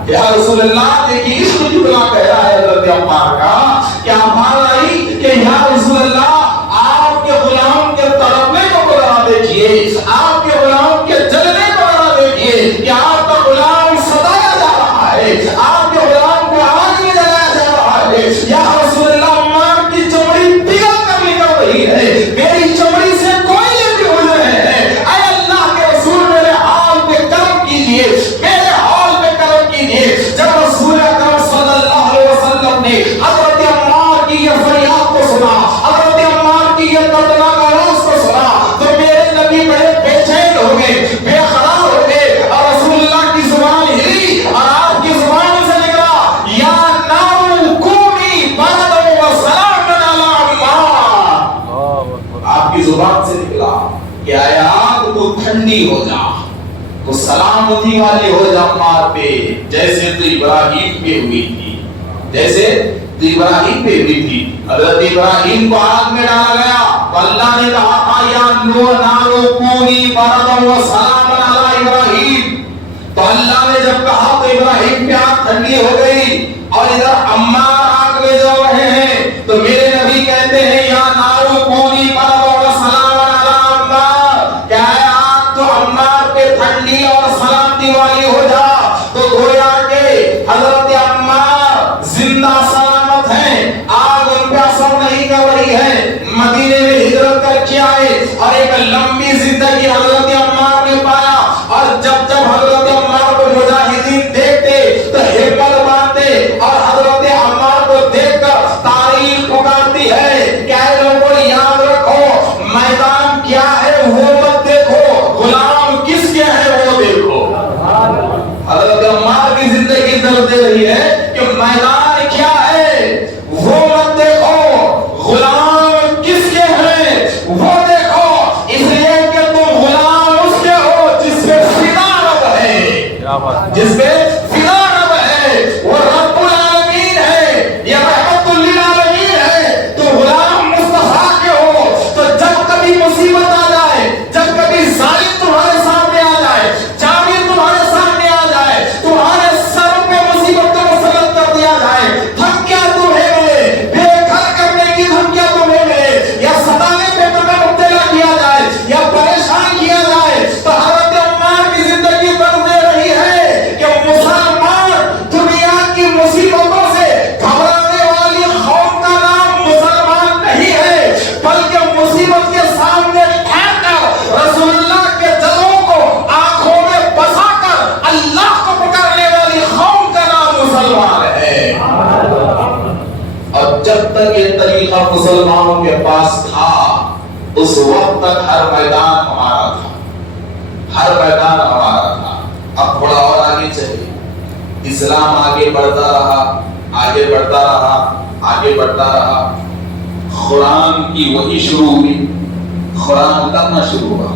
یا رسول اللہ دیکھیے اس کو جملہ کہہ رہا ہے حضرت عمار کا کہ آواز آئی کہ یا رسول اللہ آپ کے غلام کے تڑپنے کو ذرا دیکھیے، آپ کے غلام کے جلنے کو ذرا دیکھیے کہ آپ کا غلام ستایا جا رہا ہے، آپ کے غلام کو آگ میں جلایا جا رہا ہے. یا رسول اللہ عمار کی چمڑی پگھل کر نکل رہی ہے، میری چمڑی سے کوئلے بھی اڑ رہے ہیں. اے اللہ کے رسول میرے حال پہ کرم کیجیے، میرے حال پہ کرم کیجیے. جب رسول اکرم صلی اللہ علیہ وسلم نے حضرت عمار کی یہ فریاد کو سنا، حضرت عمار کی یہ دردناک آواز کو سنا، تو میرے نبی بڑے بے چین سلامتی والی ہو جا عمار پہ، جیسے تو ابراہیم پہ ہوئی تھی، جیسے تو ابراہیم پہ ہوئی تھی۔ حضرت ابراہیم کو آگ میں ڈالا گیا تو اللہ نے کہا تھا یا نارو کونی بردا و سلام علی ابراہیم، تو اللہ نے جب کہا تو ابراہیم پہ آگ ٹھنڈی ہو گئی۔ اور ادھر عمار آگ میں جو رہے ہیں تو میرے نبی کہتے ہیں یا نارو کونی بردا و سلام علی عمار، کیا ہے آگ تو عمار پہ ٹھنڈی اور سلامتی والی ہو جا۔ تو گویا کہ حضرت عمار زندہ سلامت ہیں، آگ ان پہ اثر نہیں کر رہی ہے، مدینے میں ہجرت کر کے آئے اور ایک لمبی زندگی حضرت عمار نے پایا۔ اور جب جب حضرت عمار کو مجاہدین دیکھتے تو ہمت باندھتے، اور حضرت عمار کو دیکھ کر تاریخ پکارتی ہے کہ اے لوگوں یاد رکھو میدان کیا ہے وہ مت دیکھو، غلام کس کے ہے وہ دیکھو۔ حضرت عمار کی زندگی درد دے رہی ہے کہ میدان کیا ہے وہ مت دیکھو، غلام کس کے ہیں وہ دیکھو، اس لیے کہ تم غلام اس کے ہو جس پہ فدا رب ہے، جس پہ فدا رب ہے، وہ رب العالمین ہے، یہ رحمت للعالمین ہے۔ تو غلام مصطفیٰ کے ہو، تو جب کبھی مصیبت آ جائے، جب کبھی ظالم تمہارے سامنے آ جائے، جابر تمہارے سامنے آ جائے، تمہارے سر پہ مصیبت کو مسلط کر دیا جائے، دھمکیاں تمہیں ملے، بے گھر کرنے کی دھمکیاں تمہیں ملے، یا ستانے پہ تمہیں مبتلا کیا جائے، یا پریشان کیا جائے، تو حضرت عمار کی زندگی درد دے رہی ہے کہ مسلمان دنیا کی مصیبتوں سے گھبرانے والی قوم کا نام مسلمان نہیں ہے، بلکہ مصیبت کے سامنے ٹھہر کر رسول اللہ کے جلووں کو آنکھوں میں بسا کر اللہ کو پکارنے والی قوم کا نام مسلمان ہے۔ اور جب تک یہ طریقہ مسلمانوں کے پاس تھا اس وقت تک ہر میدان ہمارا تھا، ہر میدان ہمارا تھا۔ اب تھوڑا اور آگے چلیے، اسلام آگے بڑھتا رہا، آگے بڑھتا رہا، آگے بڑھتا رہا، قرآن کی وحی شروع ہوئی، قرآن اترنا شروع ہوا۔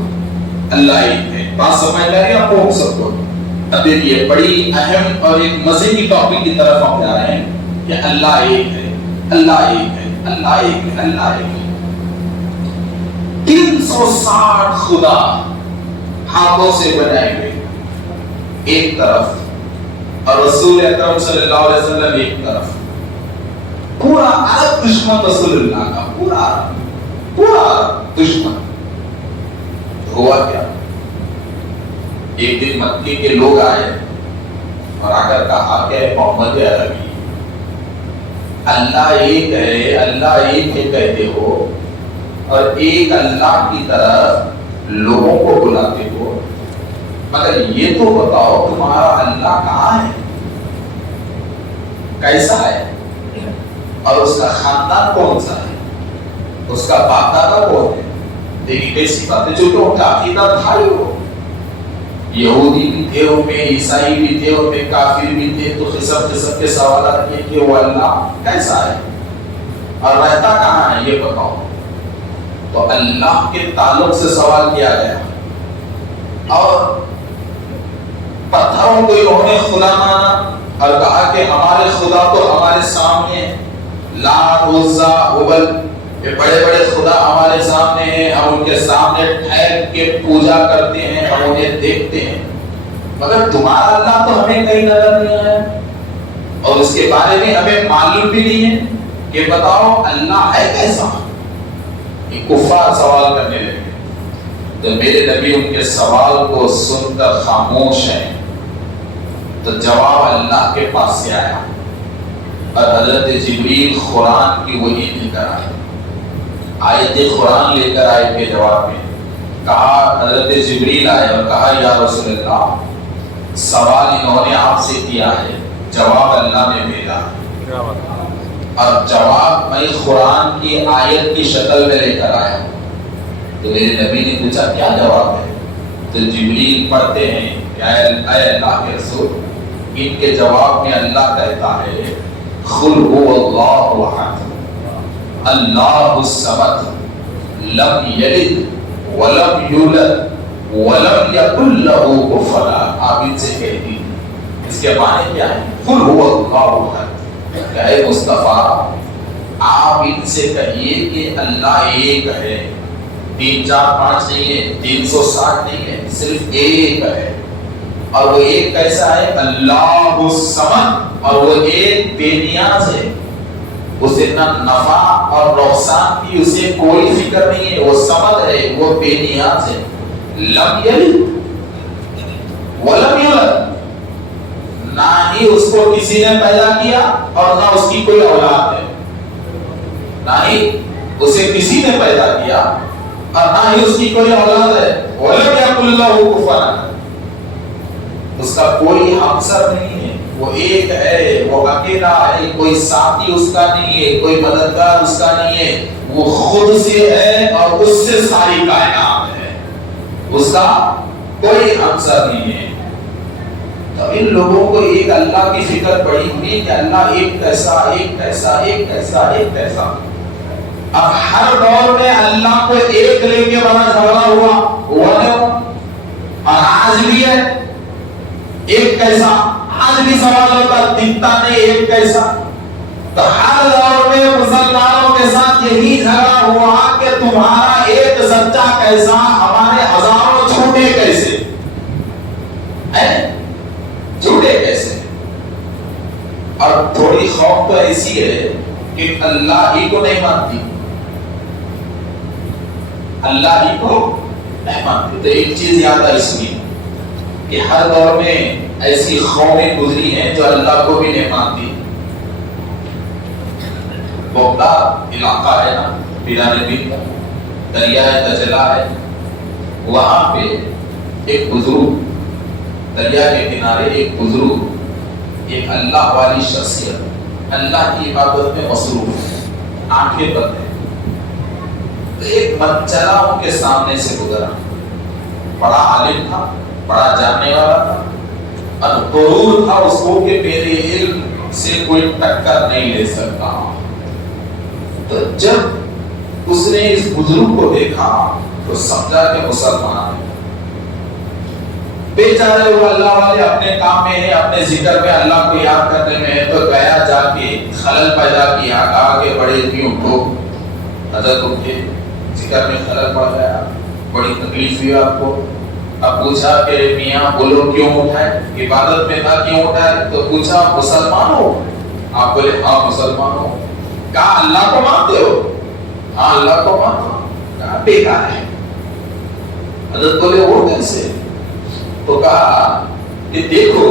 اللہ ایک ہے، بات سمجھ لے رہے ہیں آپ کو سب کو؟ اب دیکھیے بڑی اہم اور ایک مزے کی ٹاپک کی طرف ہم جا رہے ہیں کہ اللہ ایک ہے، اللہ ایک ہے، اللہ ایک ہے، اللہ ایک ہے۔ 360 خدا ہاتھوں سے بنائے گئے ایک طرف، اور رسول اکرم صلی اللہ علیہ وسلم ایک طرف، پورا عرب دشمن رسول اللہ کا، پورا دشمن۔ ہوا کیا؟ ایک دن مکے کے لوگ آئے اور آ کر کہا کہ محمد عربی اللہ ایک ہے، اللہ ایک ہے کہتے ہو اور ایک اللہ کی طرف لوگوں کو بلاتے ہو، مگر یہ تو بتاؤ تمہارا اللہ کہاں ہے، کیسا ہے، اور اس کا خاندان کون سا ہے، اس کا باپ دادا کون ہے؟ دیکھیے کیسی باتیں، جو کہ ان کا عقیدہ تھا ہی وہ، یہودی بھی تھے ان میں، عیسائی بھی تھے ان میں، کافر بھی تھے، تو قسم کے سوالات کیے کہ وہ اللہ کیسا ہے اور رہتا کہاں ہے یہ بتاؤ۔ تو اللہ کے تعلق سے سوال کیا گیا اور پتھروں کو انہوں نے خدا مانا اور کہا کہ ہمارے خدا تو ہمارے سامنے، لات عزا ہبل، یہ بڑے بڑے خدا ہمارے سامنے ہیں، ہم ان کے سامنے ٹھہر کے پوجا کرتے ہیں، ہم انہیں دیکھتے ہیں، مگر تمہارا اللہ تو ہمیں کہیں نظر نہیں آیا اور اس کے بارے میں ہمیں معلوم بھی نہیں ہے کہ بتاؤ اللہ ہے کیسا۔ یہ کفار سوال کرنے لگے تو میرے نبی ان کے سوال کو سن کر خاموش ہیں، تو جواب اللہ کے پاس سے آیا اور حضرت جبریل قرآن کی وحی لے کر آئے، آیت قرآن لے کر آئے کے جواب میں کہا، حضرت جبریل آئے اور کہا یا رسول اللہ سوال انہوں نے آپ سے کیا ہے، جواب اللہ نے بھیجا، اور جواب میں قرآن کی آیت کی شکل میں لے کر آیا۔ تو میرے نبی نے پوچھا کیا جواب ہے؟ تو جبریل پڑھتے ہیں کہ اے اللہ کے رسول، ان کے جواب میں اللہ کہتا ہے قل هو اللہ احد اللہ الصمد لم یلد ولم یولد وَلَمْ يَكُنْ لَهُ كُفُوًا احد. آپ ان سے کہہ دیجیے اس کے معنی کیا ہے؟ قُلْ هُوَ اللَّهُ احد. کہ اے مصطفیٰ آپ ان سے کہیے کہ اللہ ایک ہے، 3 4 5 نہیں ہے، 360 نہیں ہے، صرف ایک ہے. اور وہ ایک کیسا ہے؟ اللہ الصمد. اور وہ ایک بے نیاز ہے، اسے نہ نفع اور نقصان کی اسے کوئی فکر نہیں ہے. وہ صمد ہے، وہ بے نیاز ہے. لم یلد ولم یولد، نہ ہی اس کو کسی نے پیدا کیا اور نہ اس کی کوئی اولاد ہے. نہ ہی اسے کسی نے پیدا کیا اور نہ ہی اس کی کوئی اولاد ہے. ولم یکن لہ کفوا احد، اس کا کوئی ہمسر نہیں ہے. وہ ایک ہے، وہ اکیلا ہے، کوئی ساتھی اس کا نہیں ہے، کوئی مددگار اس کا نہیں ہے. وہ خود سے ہے اور اس سے ساری کائنات ہے، اس کا کوئی ہمسر نہیں ہے. تو ان لوگوں کو ایک اللہ کی فکر پڑی ہوئی کہ اللہ ایک کیسا، ایک کیسا، ایک کیسا، ایک کیسا. اب ہر دور میں اللہ کو ایک لے کے بڑا جھگڑا ہوا اور آج بھی ہے ایک کیسا. آج بھی سوال ہوتا دکھتا نہیں ایک کیسا. تو ہر دور میں مسلمانوں کے ساتھ یہی جھگڑا ہوا کہ تمہارا ایک سچا کیسا، ہمارے ہزاروں چھوٹے کیسے، جھوٹے کیسے. اور تھوڑی خوف تو ایسی ہے کہ اللہ ہی کو نہیں مانتی، اللہ ہی کو نہیں مانتی. تو ایک چیز یاد ہے اس میں کہ ہر دور میں ایسی قومیں گزری ہیں جو اللہ کو بھی نہیں مانتی. بغدا علاقہ ہے نا، پیرانبی کا دریائے دجلہ ہے، وہاں پہ ایک بزرگ، دریا کے کنارے ایک بزرگ، ایک اللہ والی شخصیت، اللہ کی عبادت میں مصروف، آنکھیں بند ہیں. تو ایک منچلا ان کے سامنے سے گزرا. بڑا عالم تھا، بڑا جاننے والا تھا، اور غرور تھا اس کو کہ میرے علم سے کوئی ٹکر نہیں لے سکتا. تو جب اس نے اس بزرگ کو دیکھا تو سمجھا کہ مسلمان ہے. بیچارے وہ اللہ والے اپنے کام میں ہیں، اپنے ذکر میں، اللہ کو یاد کرنے میں ہے. تو گیا جا کے خلل پیدا کیا، کہا کہ بڑے کیوں اٹھو. حضرت اٹھے، ذکر میں خلل پڑ گیا، بڑی تکلیف ہوئی آپ کو. اب پوچھا کہ میاں بولو کیوں اٹھائے، عبادت میں تھا کیوں اٹھائے. تو پوچھا مسلمان ہو؟ آپ بولے ہاں مسلمان ہو. کہا اللہ کو مانتے ہو؟ ہاں اللہ کو مانتا ہوں. کہا بیکار ہے. حضرت بولے وہ کیسے؟ تو کہا کہ دیکھو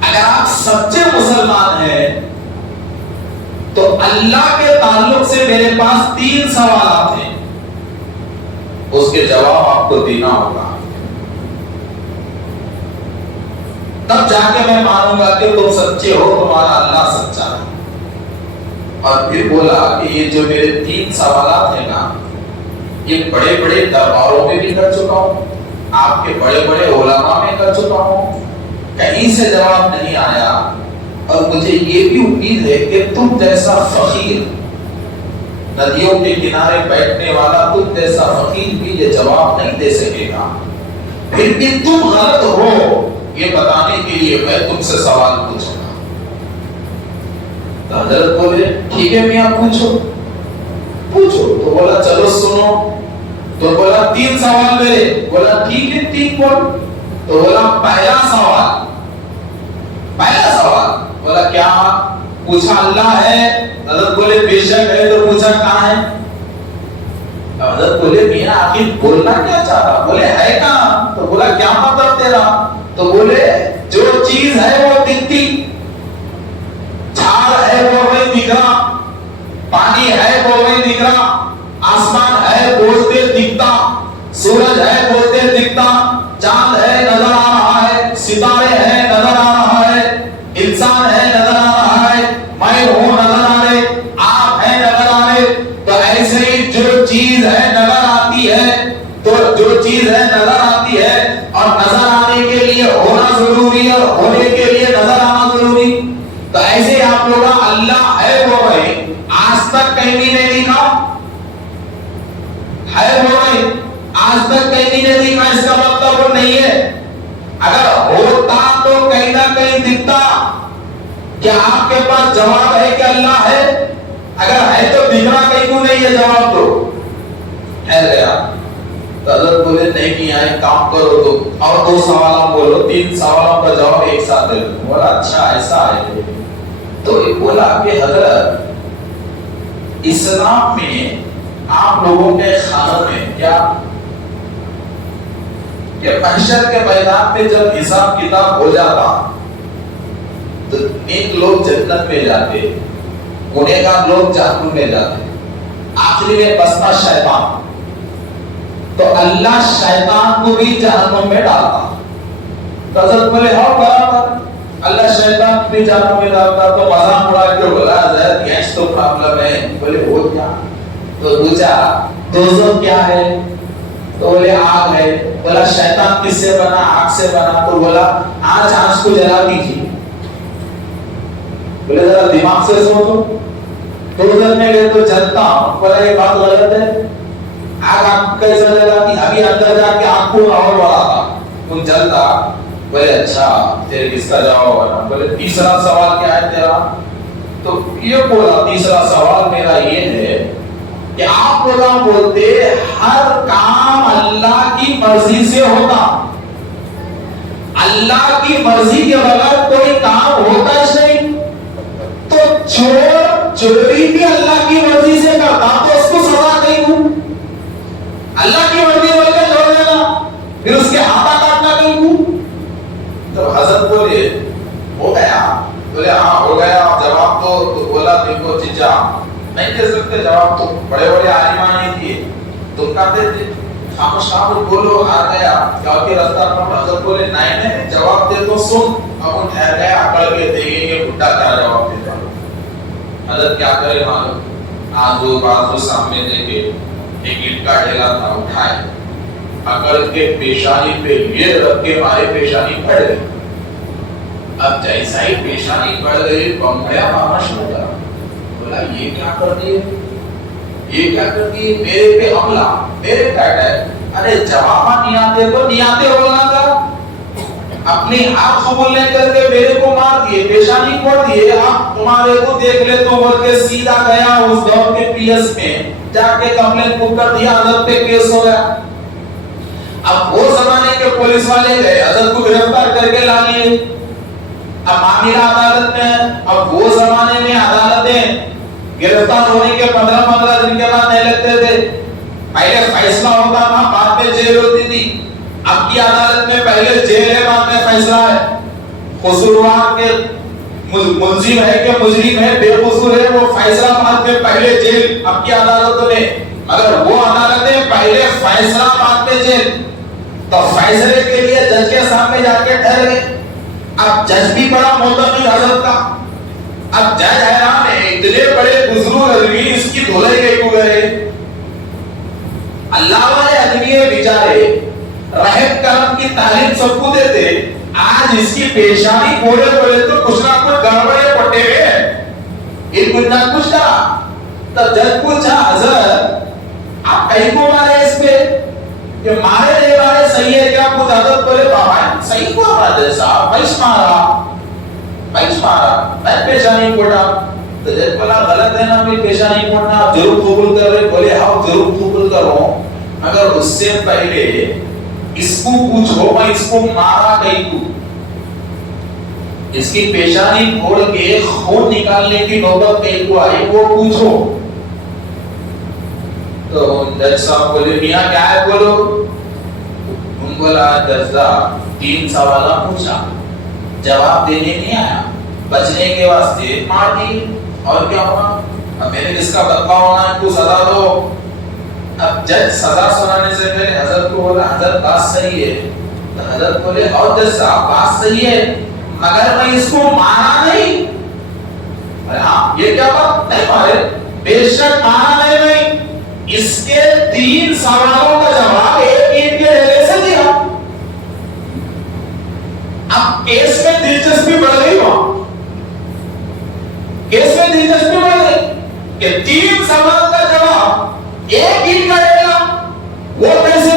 اگر آپ سچے مسلمان ہیں تو اللہ کے تعلق سے میرے پاس 3 سوالات ہیں، اس کے جواب آپ کو دینا ہوگا، تب جا کے میں مانوں گا کہ تم سچے ہو، تمہارا اللہ سچا ہے. اور پھر بولا کہ یہ جو میرے 3 سوالات ہیں نا، یہ بڑے بڑے درباروں میں بھی کر چکا ہوں، آپ کے بڑے بڑے علماء میں کر چکا ہوں، کہیں سے جواب نہیں آیا. اور مجھے یہ بھی امید ہے کہ تم جیسا فقیر، ندیوں کے کنارے بیٹھنے والا تم جیسا فقیر بھی یہ جواب نہیں دے سکے گا. پھر بھی تم غلط ہو یہ بتانے کے لیے میں تم سے سوال پوچھوں گا. تو حضرت بولے ٹھیک ہے میاں پوچھو پوچھو. تو بولا چلو سنو. تو بولا 3 سوال میرے. بولا ٹھیک ہے 3 بول. تو بولا پہلا سوال بولا کیا؟ پوچھا اللہ ہے؟ حضرت بولے بے شک ہے. تو پوچھا کہاں ہے؟ حضرت بولے میاں آخر بولنا کیا چاہتا؟ بولے ہے کہاں؟ تو بولا کیا مطلب تیرا؟ تو بولے جو چیز ہے وہ دکھتی، جھاڑ ہے وہ نہیں دکھ رہا، پانی ہے وہ نہیں دکھ رہا، آسمان ہے بولتے دکھتا، سورج ہے بولتے دکھتا، چاند ہے نظر آ رہا ہے، ستارے ہیں نظر آ رہا ہے، انسان ہے نظر آ رہا ہے، میں ہوں نظر آ رہے، آپ ہیں نظر آ رہے. تو ایسے ہی جو چیز ہے نظر آتی ہے، تو جو چیز ہے نظر آتی ہے، اور نظر آنے کے لیے ہونا ضروری ہے، اور ہونے کے لیے نظر آنا ضروری. تو ایسے آپ لوگ اللہ ہے وہ ہے، آج تک کہیں بھی نہیں لکھا ہے وہ ہے، آج تک کہیں اس کا مطلب وہ نہیں ہے. اگر ہوتا تو کہیں نہ کہیں دکھتا. کیا آپ کے پاس جواب ہے کہ اللہ ہے؟ اگر ہے تو دکھ رہا کہیں کو نہیں ہے جواب تو ہے گیا. تو حضرت بولے نہیں کیا ایک کام کرو تو اور 2 سوالوں بولو, 3 سوالوں کا جواب ایک ساتھ دے دو. بولا اچھا ایسا ہے. تو ایک بولا کہ حضرت اسلام میں آپ لوگوں کے خیال میں کیا کہ محشر کے میدان میں جب حساب کتاب ہو جاتا تو نیک لوگ جنت میں جاتے, گنہگار لوگ جہنم میں جاتے, آخری میں بستا شیطان. تو اللہ شیطان کو بھی جہنم میں ڈالتا. تو حضرت بولے ہاں برابر, اللہ شیطان کو بھی جہنم میں ڈالتا. تو مذاق اڑا کے بولا حضرت یہ تو پرابلم ہے. بولے وہ کیا؟ تو پوچھا دوزخ کیا ہے؟ تو بولے آگ ہے. بولا شیطان کس سے بنا؟ آگ سے بنا. تو بولا آج کو جلا دیجیے. بولے ذرا دماغ سے سوچو. دوزخ میں گئے تو جلتا. بولا یہ بات غلط ہے. آگ کیسا جلاتی؟ ابھی اندر جا کے آگ کو اور بڑا تھا تم جلتا. بولے اچھا تیرے کس کا جواب ہے؟ بولے تیسرا سوال کیا ہے تیرا؟ تو یہ بولا تیسرا سوال میرا یہ ہے کہ آپ لوگ بولتے ہر کام اللہ کی مرضی سے ہوتا. اللہ کی مرضی کے بغیر کوئی کام ہوتا ہی نہیں. تو چور چوری بھی اللہ کی مرضی سے کرتا تو اس کو سزا نہیں دوں. اللہ کی مرضی بول کے چھوڑ دینا, پھر اس کے ہاتھا کاٹنا نہیں دوں. تو حضرت بولے ہو گیا. بولے ہاں ہو گیا. جواب تو بولا دیکھو چچا نہیں دے سکتے جواب, تو بڑے بڑے عالمان نہیں دیے. تم کہتے تھے خاموش خاموش بولو آ گیا کیا کہ راستہ پر. حضرت بولے نہیں جواب دے تو سن. اب ان ٹھہر گیا اکڑ کے دیکھیں گے بڈھا کیا جواب دیتا. حضرت کیا کرے معلوم, آزو بازو سامنے دیکھے ایک اینٹ کا ڈھیلا تھا, اٹھائے اکڑ کے پیشانی پہ یہ رکھ کے مارے پیشانی پڑ گئی. اب جیسا ہی پیشانی پڑ گئی بم گیا مارنا شروع کیا. بولا یہ کیا کر دیے, یہ کیا کر دیے, میرے پہ حملہ, میرے پہ اٹیک. ارے جواب نہیں آتے تو نہیں آتے بولنا تھا. اپنی ہاتھ قبول نہیں کر کے میرے کو مار دیے, پیشانی پھوڑ دیے. آپ تمہارے کو دیکھ لے تو بول کے سیدھا گیا اس دور کے پی ایس میں جا کے کمپلین بک کر دیا. حضرت پہ کیس ہو گیا. اب وہ زمانے کے پولیس والے گئے حضرت کو گرفتار کر کے لا لیے. اب معاملہ عدالت میں. اب وہ زمانے میں عدالتیں گرفتار ہونے کے 15 دن کے بعد نہیں لگتے تھے. پہلے فیصلہ ہوتا تھا بعد میں جیل ہوتی تھی. اب کی عدالت میں پہلے جیل ہے بعد میں فیصلہ ہے. قصوروار کے ملزم ہے کہ مجرم ہے بے قصور ہے وہ فیصلہ بعد میں پہلے جیل. اب کی عدالتوں میں مگر وہ عدالتیں پہلے فیصلہ بعد میں جیل. تو فیصلے کے لیے جج کے سامنے جا کے ٹھہر گئے. اب جج بھی بڑا معتقد حضرت کا. اب جج حیران ہے اتنے بڑے بزرگ آدمی اس کی دھولائی گئی کو گئے. اللہ والے آدمی بیچارے رحم کرم کی تعلیم سب کو دیتے. آج اس کی پیشانی بولے بولے تو کچھ نہ کچھ گڑبڑے پٹے ہوئے. ایک کچھ نہ کچھ کہا. تو جج پوچھا حضرت آپ کہیں کو مارے اس پہ کہ مارے نہیں مارے صحیح ہے کیا؟ کچھ حضرت بولے بابا صحیح کو مارا صاحب پیش مارا میں پیشانی پھوڑا. تو جج بولا غلط ہے نا بھی پیشانی پھوڑنا, آپ ضرور قبول کر رہے. بولے ہاں ضرور قبول کرو مگر اس سے پہلے اس کو پوچھو میں اس کو مارا کہیں کو. اس کی پیشانی پھوڑ کے خون نکالنے کی نوبت کہیں کو آئی وہ پوچھو. تو جج صاحب بولے میاں کیا ہے بولو. ان بولا جج صاحب 3 سوال پوچھا جواب دینے نہیں آیا, بچنے کے واسطے مار دی اور کیا ہوا. اب میرے جس کا بدلہ ہونا ہے تو سزا دو. اب جج سزا سنانے سے پہلے حضرت کو بولا حضرت بات صحیح ہے. تو حضرت بولے اور جج صاحب بات صحیح ہے مگر میں اس کو مارا نہیں. ہاں یہ کیا بات نہیں مارے, بے شک مارا نہیں. اس کے 3 سوالوں کا جواب ایک اینٹ کے ڈھیلے سے دیا. اب کیس میں دلچسپی بڑھ گئی. وہاں کیس میں دلچسپی بڑھ گئی کہ 3 سوال کا جواب ایک اینٹ کا ڈھیلا. وہ کیسے؟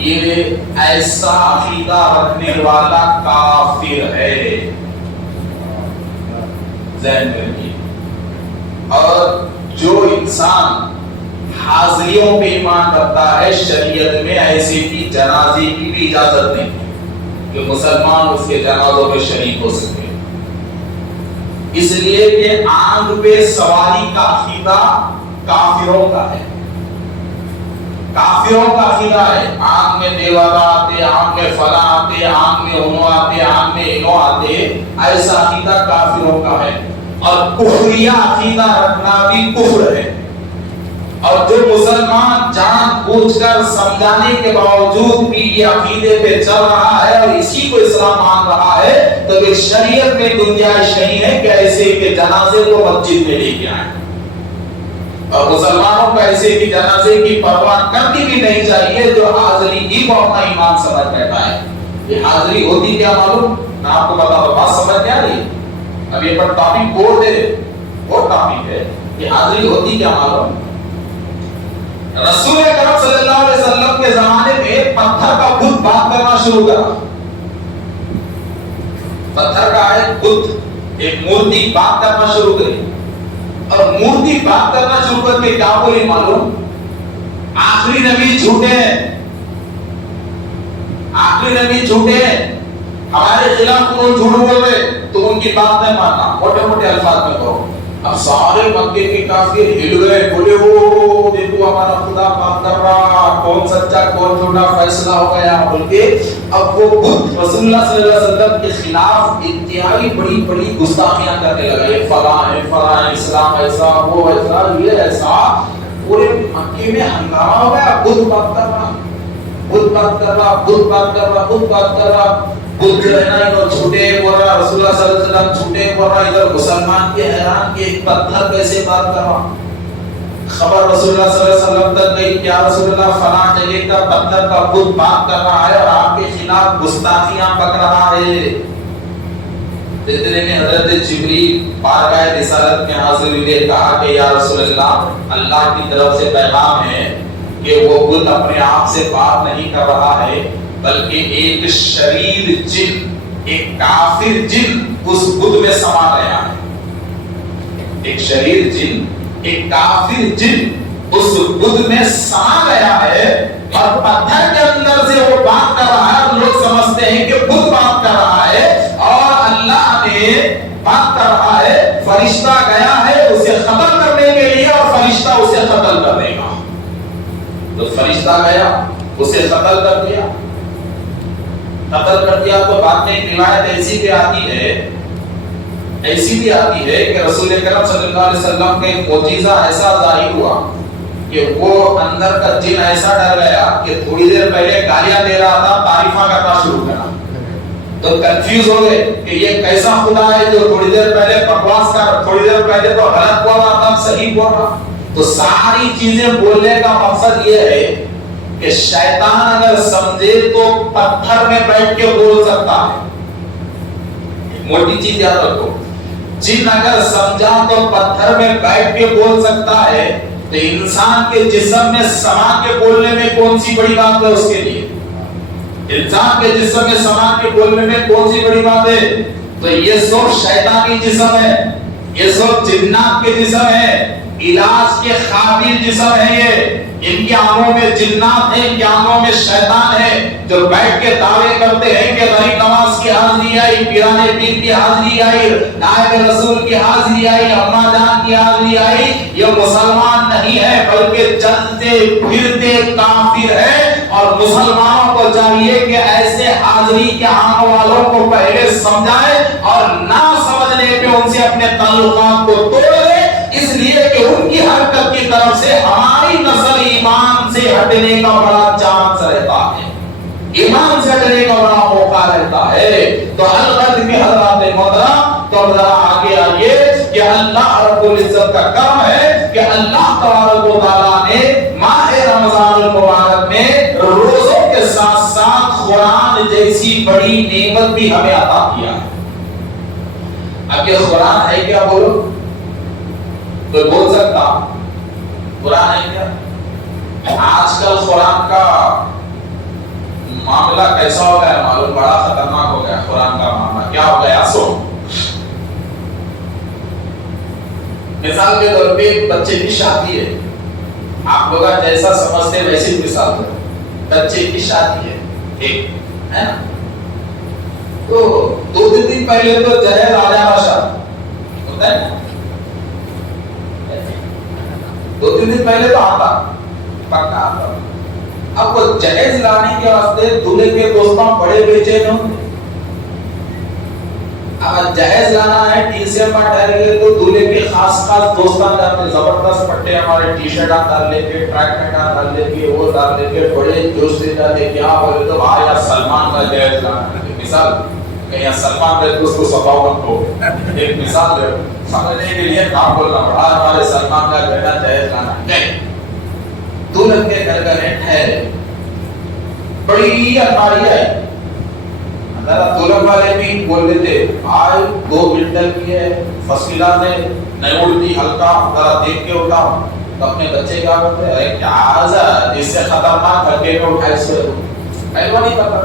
یہ ایسا عقیدہ رکھنے والا کافر ہے، ذہن میں رکھیے۔ اور جو انسان حاضریوں پہ ایمان رکھتا ہے، شریعت میں ایسے کی جنازے کی بھی اجازت نہیں کہ مسلمان اس کے جنازوں میں شریک ہو سکے، اس لیے کہ آنکھ پہ سواری کا عقیدہ کافروں کا ہے، کافروں کا عقیدہ ہے۔ آنکھ میں دیوارہ آتے، آنکھ میں فلاں آتے، آنکھ میں انو آتے، آنکھ میں انو آتے، ایسا عقیدہ کافروں کا ہے۔ اور کفریہ عقیدہ رکھنا بھی کفر ہے۔ اور جو مسلمان جان بوجھ کر سمجھانے کے باوجود بھی یہ عقیدے پہ چل رہا ہے اور اسی کو اسلام مان رہا ہے، تو پھر شریعت میں گنجائش نہیں ہے کہ ایسے کے جنازے کو مسجد میں لے کے آئیں۔ اور مسلمانوں کو ایسے کی جنازے کی پرواہ کرنی بھی نہیں چاہیے جو حاضری ہی کو اپنا ایمان سمجھ بیٹھا ہے۔ یہ حاضری ہوتی کیا معلوم؟ میں آپ کو بتا دوں، بات سمجھ میں آ رہی ہے؟ اب یہ پر ٹاپک بورڈ ہے، وہ ٹاپک ہے کہ حاضری ہوتی کیا معلوم؟ رسول اکرم صلی اللہ علیہ وسلم کے زمانے میں پتھر کا بت بات کرنا شروع کرا۔ پتھر کا ہے بت، ایک مورتی بات کرنا شروع کری، اور مورتی بات کرنا شروع کر کے کیا بولی معلوم؟ آخری نبی جھوٹے ہیں، آخری نبی جھوٹے ہیں، ہمارے خلاف وہ جھوٹ بول رہے، تو ان کی بات نہیں ماننا، موٹے موٹے الفاظ میں کہو۔ اب سارے مکے کے کافر ہل گئے، بولے وہ دیکھو ہمارا خدا بات کر رہا، کون سچا کون جھوٹا فیصلہ ہو گیا بول کے اب وہ بت رسول اللہ صلی اللہ علیہ وسلم کے خلاف انتہائی بڑی بڑی گستاخیاں کرنے لگا، یہ فلاں ہے فلاں ہے، اسلام ایسا وہ ایسا یہ ایسا، پورے مکے میں ہنگامہ ہو گیا۔ بت بات کر رہا، بت بات کر رہا، بت بات کر رہا، بت بات کر رہا، بت جو ہے نا انہوں جھوٹے بول رہا، رسول اللہ صلی اللہ علیہ وسلم جھوٹے بول رہا، ادھر مسلمان کے حیران کہ ایک پتھر کیسے بات کر رہا۔ خبر رسول اللہ صلی اللہ علیہ وسلم تک گئی، کیا رسول اللہ فلاں جگہ کا پتھر کا بت بات کر رہا ہے اور آپ کے خلاف گستاخیاں بک رہا ہے۔ اتنے میں حضرت جبریل بارگاہ رسالت میں حاضر ہوئے، کہا کہ یا رسول اللہ، اللہ کی طرف سے پیغام ہے کہ وہ بت اپنے آپ سے بات نہیں کر رہا ہے، بلکہ ایک شریر جن، ایک کافر جن اس بت میں سما گیا ہے۔ ایک شریر جن، ایک کافر جن اس بت میں سما گیا ہے، اور پتھر کے اندر سے وہ بات کر رہا ہے، اور لوگ سمجھتے ہیں کہ بت بات کر رہا ہے، اور اللہ نے بات کر رہا ہے، فرشتہ گیا ہے اسے قتل کرنے کے لیے، اور فرشتہ اسے قتل کر دے گا۔ تو فرشتہ گیا اسے قتل کر دیا، قتل کر دیا۔ تو بات میں ایک روایت ایسی بھی آتی ہے، ایسی بھی آتی ہے کہ رسول اکرم صلی اللہ علیہ وسلم کا ایک معجزہ ایسا ظاہر ہوا کہ وہ اندر کا جن ایسا ڈر گیا کہ تھوڑی دیر پہلے گالیاں دے رہا تھا، تعریفاں کرنا شروع کرا۔ تو کنفیوز ہو گئے کہ یہ کیسا خدا ہے جو تھوڑی دیر پہلے بکواس کر، تھوڑی دیر پہلے تو غلط بول رہا تھا، صحیح بول رہا۔ تو ساری چیزیں بولنے کا مقصد یہ ہے کہ شیطان اگر سمجھے تو پتھر میں بیٹھ کے بول سکتا ہے۔ موٹی چیز یاد رکھو، جن اگر سمجھا تو پتھر میں بیٹھ کے بول سکتا ہے، تو انسان کے جسم میں سما کے بولنے میں کون سی بڑی بات ہے اس کے لیے؟ انسان کے جسم میں سما کے بولنے میں کون سی بڑی بات ہے؟ تو یہ سب شیطانی جسم ہے، یہ سب جنات کے جسم ہے، علاج کے قابل جسم ہے یہ۔ ان کی آنکھوں میں جنات ہیں، ان کی آنکھوں میں شیطان ہے، جو بیٹھ کے دعوے کرتے ہیں کہ غریب نواز کی حاضری آئی، پیرانے پیر کی حاضری آئی، نائب رسول کی حاضری آئی، اماں جان کی حاضری آئی۔ یہ مسلمان نہیں ہے بلکہ چلتے پھرتے کافر ہے، اور مسلمانوں کو چاہیے کہ ایسے حاضری کے آنے والوں کو پہلے سمجھائے، اور نہ سمجھنے پہ ان سے اپنے تعلقات کو توڑ دے، اس لیے کہ ان کی حرکت کی طرف سے ہماری نسل ایمان سے ہٹنے کا بڑا چانس رہتا ہے، ایمان سے ہٹنے کا بڑا موقع رہتا ہے۔ تو الغرض کی حضرات محترم، تو ذرا آگے آئیے کہ اللہ رب العزت کا کرم ہے کہ اللہ تبارک و تعالیٰ نے ماہ رمضان المبارک میں روزوں کے ساتھ ساتھ قرآن جیسی بڑی نعمت بھی ہمیں عطا کیا ہے۔ اب یہ قرآن ہے کیا بولو؟ کوئی بول سکتا قرآن ہے کیا؟ آج کل قرآن کا معاملہ کیسا ہو گیا معلوم، بڑا خطرناک ہو گیا قرآن کا معاملہ. کیا ہو گیا سو مثال کے طور پہ بچے کی شادی ہے، آپ لوگ جیسا سمجھتے ہیں ویسی مثال ہے. بچے کی شادی ہے ایک ہے نا، تو 2 دن پہلے تو جہیز آ جانا شادی ہوتا ہے، 2 دن پہلے تو آتا پکا آتا. اب وہ جہیز لانے کے واسطے دولہے کے دوستوں بڑے بے چین ہوتے. اب جہیز لانا ہے ٹی میں ٹھہر گئے تو دولہے کے خاص دوستان جاتے، زبردست پٹے ہمارے ٹی شرٹ ڈال لے کے، ٹریک پینٹ ڈال لے کے، وہ ڈال لے کے بڑے جوش سے جاتے. کیا بولے تو بھائی یار سلمان کا جہیز لانا ہے. مثال کہ یہاں سلمان رہے تو اس کو سفاؤ مت ہو، ایک مثال ہے سمجھنے کے لیے کام بولنا پڑا. ہمارے سلمان کا جہیز لانا ہے. دلہن کے گھر کا ریٹ ہے بڑی الماری آئی. دلہن والے بھی بول دیتے آج 2 کنٹل کی ہے، فصیلہ نے نہیں اڑتی، ہلکا ذرا دیکھ کے اٹھاؤ. تو اپنے بچے کیا بولتے ہیں، ارے کیا اس سے خطرناک ہلکے میں اٹھائے سے ایسا نہیں پتا.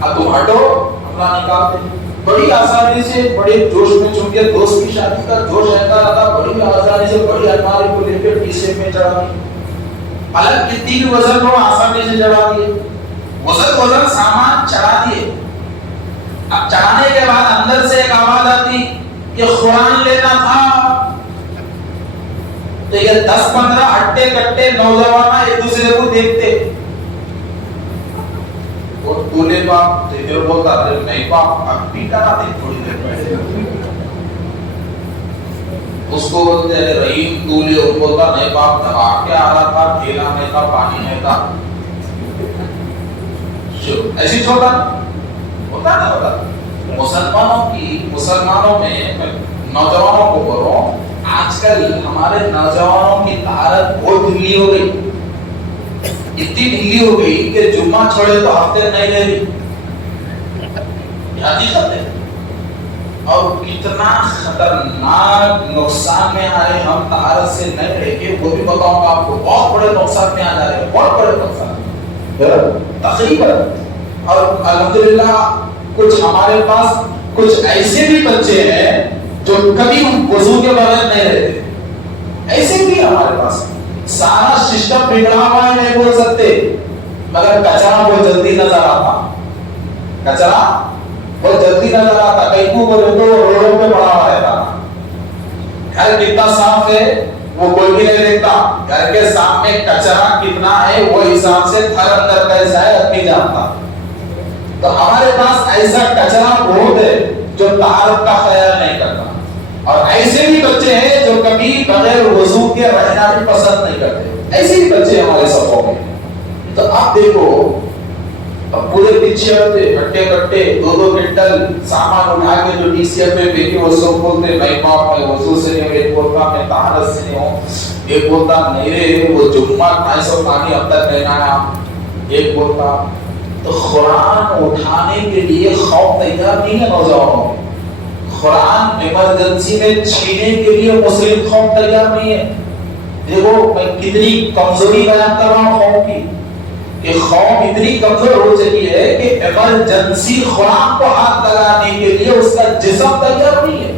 اب تم ہٹو اپنا نکالتے بڑی آسانی سے، بڑے جوش میں، چونکہ دوست کی شادی کا جوش رہتا رہتا، بڑی آسانی سے بڑی الماری کو لے کے ٹیسے میں چڑھا دی. الگ کتنی بھی وزن ہو آسانی سے چڑھا دیے، وزن سامان چڑھا دیے. اب چڑھانے کے بعد اندر سے ایک آواز آتی کہ قرآن لینا تھا. تو یہ 10-15 ہٹے کٹے نوجوان ایک دوسرے کو دیکھتے، اور دولہے باپ دیکھتے بولتا نہیں باپ اب بھی کرا دے تھوڑی دیر پہلے. اس کو بولتے ہیں رحیم دولہے، اور بولتا نہیں باپ دبا کے آ رہا تھا، کھیلا نہیں تھا، پانی نہیں تھا. ایسی چھوٹا ہوتا نا ہوتا. مسلمانوں میں نوجوانوں کو بول رہا ہوں، آج کل ہمارے نوجوانوں کی طہارت بہت ڈھیلی ہو گئی. اتنی ڈھیلی ہو گئی کہ جمعہ چھوڑے تو ہفتے نہیں لے رہی. حقیقت ہے. اور کتنا خطرناک نقصان میں آ رہے ہم طہارت سے نہیں رہ کے، وہ بھی بتاؤں گا آپ کو. بہت بڑے نقصان میں آ جا رہے ہیں، بہت بڑے نقصان تقریباً. اور الحمدللہ کچھ ہمارے پاس کچھ ایسے بھی بچے ہیں جو کبھی وضو کے بغیر نہیں رہتے. ایسے بھی ہمارے پاس سارا سسٹم بگڑا ہوا ہے، نہیں بول سکتے، مگر کچرا بہت جلدی نظر آتا. کچرا بہت جلدی نظر آتا. کہیں کو بولے تو روڈوں پہ پڑا ہوا رہتا. گھر کتنا صاف ہے وہ کوئی بھی نہیں دیکھتا. گھر کے سامنے کچرا کتنا ہے وہ حساب سے گھر اندر کیسا ہے آدمی جانتا. تو ہمارے پاس ایسا کچرا بہت ہے جو طہارت کا خیال نہیں کرتا. اور ایسے بھی بچے ہیں جو کبھی بغیر وضو کے رہنا بھی پسند نہیں کرتے. ایسے بھی بچے ہمارے صفوں میں. تو آپ دیکھو اب پورے پیچھے ہوتے ہٹے کٹے 2 کنٹل سامان اٹھا کے جو ڈی سی ایف میں بیٹھے وہ سب بولتے میں باپ میں وضو سے نہیں، ایک بولتا میں طہارت سے نہیں ہوں، ایک بولتا نہیں رے وہ جمعہ 250 پانی اب تک نہیں آیا، ایک بولتا. تو قرآن اٹھانے کے لیے خوف تیار نہیں ہے نوجوانوں میں. قرآن ایمرجنسی میں چھینے کے لیے مسلم خوف تیار نہیں ہے. دیکھو میں کتنی کمزوری بیان کر رہا ہوں خوف کی، کہ خوف اتنی کمزور ہو چکی ہے کہ ایمرجنسی قرآن کو ہاتھ لگانے کے لیے اس کا جسم تیار نہیں ہے.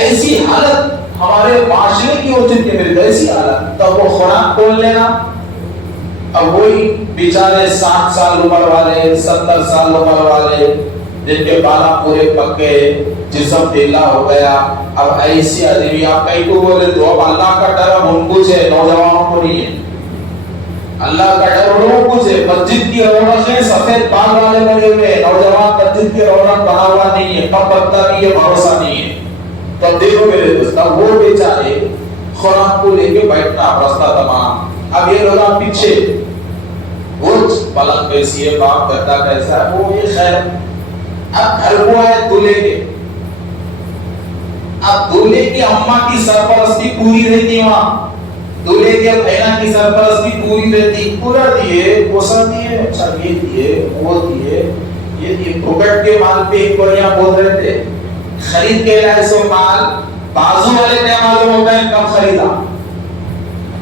ایسی حالت ہمارے معاشرے کی ہو چکی ہے، ایسی حالت. تو وہ قرآن کھول لینا. اب وہی بیچارے 60 سال عمر والے، 70 سال عمر والے جن کے بالا پورے پکے، جسم ڈھیلا ہو گیا. اب ایسی آدمی آپ کہیں کو بولے تو اب اللہ کا ڈر اب ان کو ہے، نوجوانوں کو نہیں ہے. اللہ کا ڈر ان لوگوں کو ہے. مسجد کی رونقیں سفید بال والے بنے ہوئے، نوجوان مسجد کی رونق بنا ہوا نہیں ہے، کب بنتا نہیں ہے، بھروسہ نہیں ہے. تو دیکھو میرے دوست وہ بیچارے قرآن کو لے کے بیٹھنا راستہ تمام. اب یہ لوگ پیچھے وہ پلنگ کیسی ہے، باپ گدا کیسا ہے، وہ یہ خیر. اب گھر کو آئے دولہے کے. اب دولہے کی اماں کی سرپرستی پوری رہتی، وہاں دولہے کے بہنا کی سرپرستی پوری رہتی. پورا دیے پوسا دیے، اچھا یہ دیے وہ دیے، یہ دیے. پھوکٹ کے مال پہ ایک بڑھیا بول رہے تھے، خرید کے لائے سو مال بازو والے نے معلوم ہوتا ہے کب خریدا.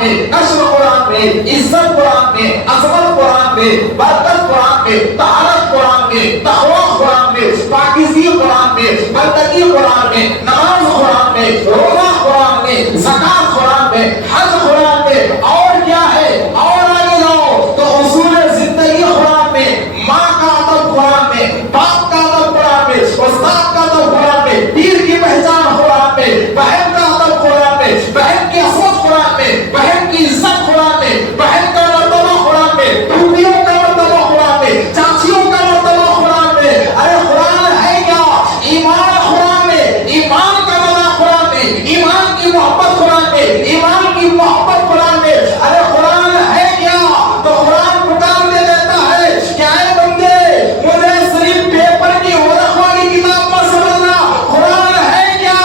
میں، عشر قرآن میں، عزت قرآن میں، عظمت قرآن میں، برکت قرآن میں، طہارت قرآن میں، تقوی قرآن میں، پاکیزگی قرآن میں، بندگی قرآن میں، نماز قرآن میں، روزہ قرآن میں، زکات قرآن میں، حج قرآن میں، اور کیا ہے؟ اور آگے جاؤ تو اصول زندگی قرآن میں، ماں کا ادب قرآن میں، باپ کا ادب قرآن میں، استاد کا ادب قرآن میں، پیر کی پہچان قرآن میں، بہن کا ادب قرآن میں، بہن کی عصمت قرآن میں، بہن کی عزت قرآن میں، بہن کا مرتبہ قرآن میں، پھوپھیوں کا مرتبہ قرآن میں، چاچیوں کا مرتبہ قرآن میں. ارے قرآن ہے کیا؟ ایمان قرآن میں، ایمان کا معنی قرآن میں، ایمان کی محبت قرآن میں، ایمان کی محبت قرآن میں. ارے قرآن ہے کیا؟ تو قرآن پکار دے دیتا ہے کہ اے بندے مجھے صرف پیپر کی ورق والی کتاب پر سمجھنا. قرآن ہے کیا؟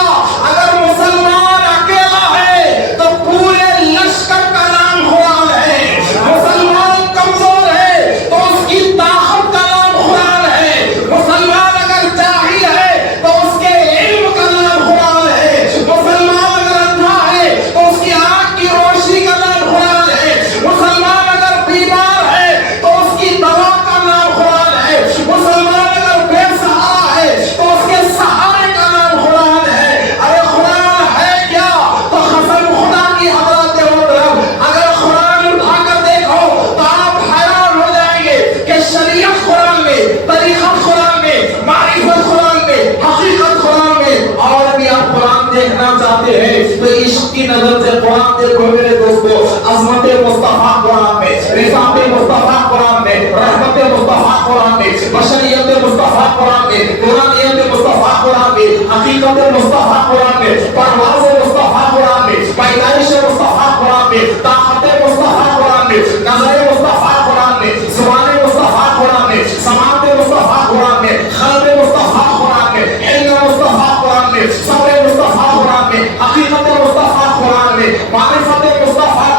اگر مسلمان اکیلا ہے تو پورے لشکر کا نام قرآن ہے. مسلمان کمزور ہے تو اس کی طاقت کا نام قرآن ہے. مسلمان اگر جاہل ہے تو اس کے علم کا نام قرآن ہے. مسلمان اگر اندھا ہے تو اس کی آنکھ کی روشنی کا نام قرآن ہے. مسلمان اگر بیمار ہے تو اس کی دوا کا نام قرآن ہے. مسلمان اگر بے سہارا ہے تو اس کے سہارے کا نام قرآن ہے. ارے قرآن ہے کیا؟ تو قسم خدا کی حضرت محترم اگر قرآن اٹھا کر دیکھو تو آپ حیران ہو جائیں گے کہ شریعت قرآن میں، طریقت قرآن میں، معرفت قرآن میں، حقیقت قرآن میں. اور بھی آپ قرآن دیکھنا چاہتے ہیں تو عشق کی نظر سے قرآن دیکھو میرے دوستو. عظمت مصطفیٰ قرآن میں، رفعت مصطفیٰ قرآن میں، رحمت مصطفیٰ قرآن میں، بشریت مصطفیٰ قرآن میں، قرآنیت مصطفیٰ قرآن میں، حقیقت مصطفیٰ قرآن میں، پرواز مصطفیٰ قرآن میں، پیدائش مصطفیٰ قرآن میں، طاقت مصطفیٰ قرآن میں، نظر مصطفیٰ قرآن میں، زبان مصطفیٰ قرآن میں، سماعت مصطفیٰ قرآن میں، قلب مصطفیٰ قرآن میں، علم مصطفیٰ قرآن میں، صبر مصطفیٰ قرآن میں، حقیقت مصطفیٰ قرآن میں، معرفت مصطفیٰ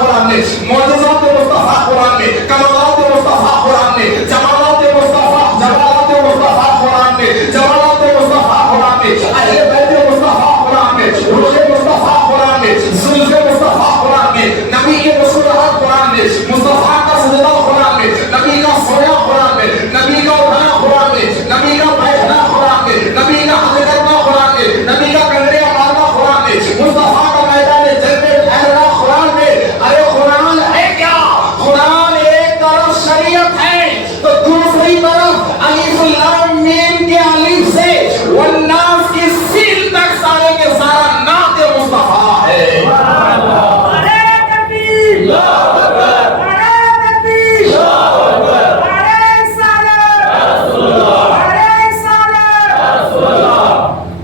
قرآن میں، معجزات مصطفیٰ قرآن میں، کمالات مصطفیٰ قرآن میں، جمالات مصطفیٰ قرآن میں، جمالات مصطفیٰ قرآن میں، اہل بیت مصطفیٰ قرآن میں، روح مصطفیٰ قرآن میں، زلف مصطفیٰ قرآن میں، نبی کے مسکراہٹ قرآن میں، مصطفیٰ کا سجدہ قرآن میں، نبی کا سویا قرآن میں، نبی کا اٹھنا قرآن میں، نبی کا بیٹھنا قرآن میں، نبی کا حج کرنا قرآن میں، نبی کا کنڈے مارنا قرآن میں، مصطفیٰ کا میدان جنگ میں ٹھہرنا قرآن میں. ارے قرآن ہے کیا؟ قرآن ایک طرف شریعت ہے تو دوسری طرف الف لام میم کے الف سے والناس کی سین تک سارے کے سارا نعت مصطفیٰ ہے.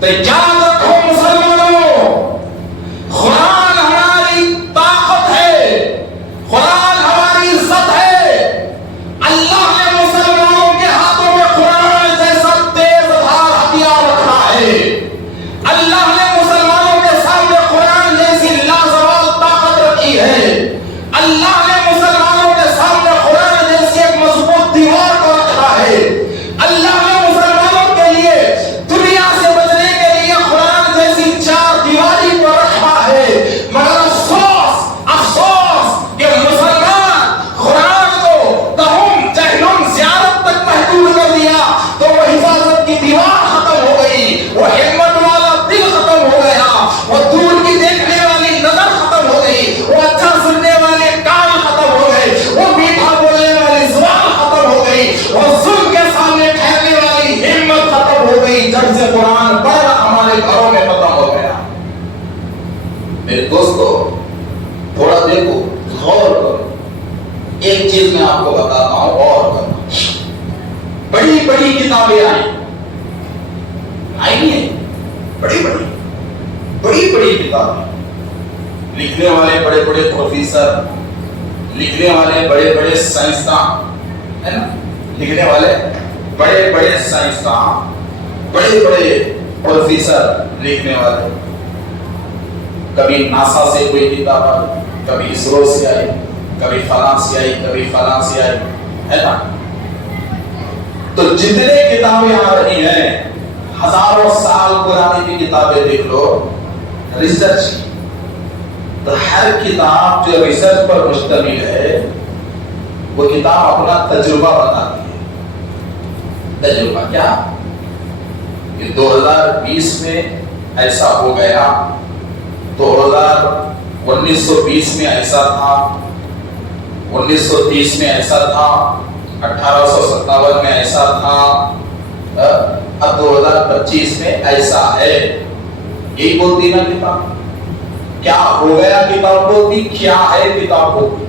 تو یاد رکھو مسلمانوں، قرآن ہماری طاقت ہے، قرآن ہماری عزت ہے. اللہ نے مسلمانوں کے ہاتھوں میں قرآن جیسا تیز دھار ہتھیار رکھا ہے. اللہ نے مسلمانوں کے سامنے قرآن جیسی لازوال طاقت رکھی ہے. اللہ نے مسلمانوں کے سامنے قرآن جیسی ایک مضبوط دیوار کو رکھا ہے. اللہ نے مسلمانوں کے لیے دنیا سے بچنے کے لیے قرآن جیسی چار دیواری کو رکھا ہے. مگر افسوس کہ مسلمان قرآن کو تہم جہلم زیارت تک محدود کر دیا تو وہ حفاظت کی دیوار ختم ہو گئی، وہ ہمت والا دل ختم ہو گیا، وہ دور کی دیکھنے والی نظر ختم ہو گئی، وہ اچھا سننے والے کان ختم ہو گئے، وہ میٹھا بولنے والی زبان ختم ہو گئی، وہ ظلم کے سامنے ٹھہرنے والی ہمت ختم ہو گئی جب سے قرآن پڑھنا ہمارے گھروں میں ختم ہو گیا. میرے دوستو تھوڑا دیکھو، غور کرو. ایک چیز میں آپ کو بتاتا ہوں، غور کرنا. بڑی بڑی کتابیں آئی ہیں، بڑی بڑی کتابیں، لکھنے والے بڑے بڑے پروفیسر، لکھنے والے بڑے بڑے سائنسدان، ہے نا، لکھنے والے بڑے بڑے سائنسدان، بڑے بڑے پروفیسر لکھنے والے. کبھی ناسا سے کوئی کتاب آئی، کبھی اسرو سے آئی، کبھی فلاں سے آئی، کبھی فلاں سے آئی، ہے نا. تو جتنے کتابیں آ رہی ہیں، ہزاروں سال پرانی بھی کتابیں دیکھ لو، ریسرچ تو ہر کتاب جو ریسرچ پر مشتمل ہے وہ کتاب اپنا تجربہ بتاتی ہے. تجربہ کیا کہ 2020 میں ایسا ہو گیا, 1920 میں ایسا تھا, 1930 میں ایسا تھا, 1857 میں ایسا تھا, اب 2025 میں ایسا ہے. یہی بولتی نا کتاب. کیا ہو گیا کتاب بولتی, کیا ہے کتاب بولتی.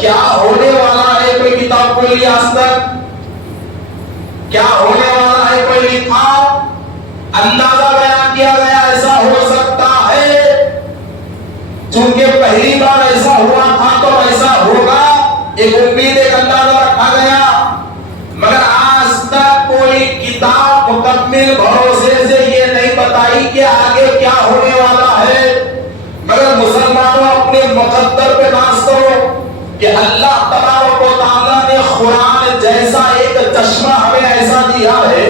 کیا ہونے والا ہے کوئی کتاب بولی آج تک, کیا ہونے والا ہے کوئی لکھا, اندازہ بیان کیا گیا ایسا ہو سکتا ہے. چونکہ پہلی بار ایسا ہوا تھا تو ایسا ہوگا, ایک امید ایک اندازہ رکھا گیا. مگر آج تک کوئی کتاب مکمل بھروسے سے یہ نہیں بتائی کہ آگے کیا ہونے والا ہے. مگر مسلمانوں اپنے مقدر پہ ناز کرو کہ اللہ تبارک و تعالیٰ نے قرآن جیسا ایک چشمہ ہمیں ایسا دیا ہے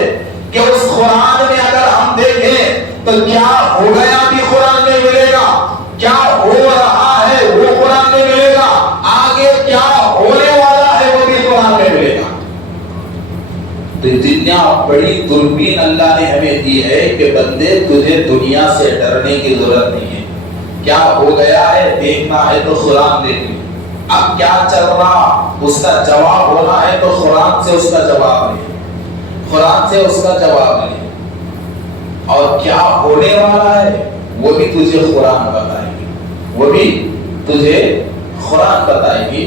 کہ اس قرآن میں اگر ہم دیکھیں تو کیا ہو گیا بھی قرآن میں ملے گا, کیا ہو رہا ہے وہ قرآن میں ملے گا, آگے کیا ہونے والا ہے وہ بھی قرآن میں ملے گا. تو دنیا بڑی دوربین اللہ نے ہمیں دی ہے کہ بندے تجھے دنیا سے ڈرنے کی ضرورت نہیں ہے. کیا ہو گیا ہے دیکھنا ہے تو قرآن دیکھ لیں. اب کیا چل رہا اس کا جواب ہونا ہے تو قرآن سے اس کا جواب لیں, قرآن سے اس کا جواب لیں. اور کیا ہونے والا ہے وہ بھی تجھے قرآن بتائے گی, وہ بھی تجھے قرآن بتائے گی.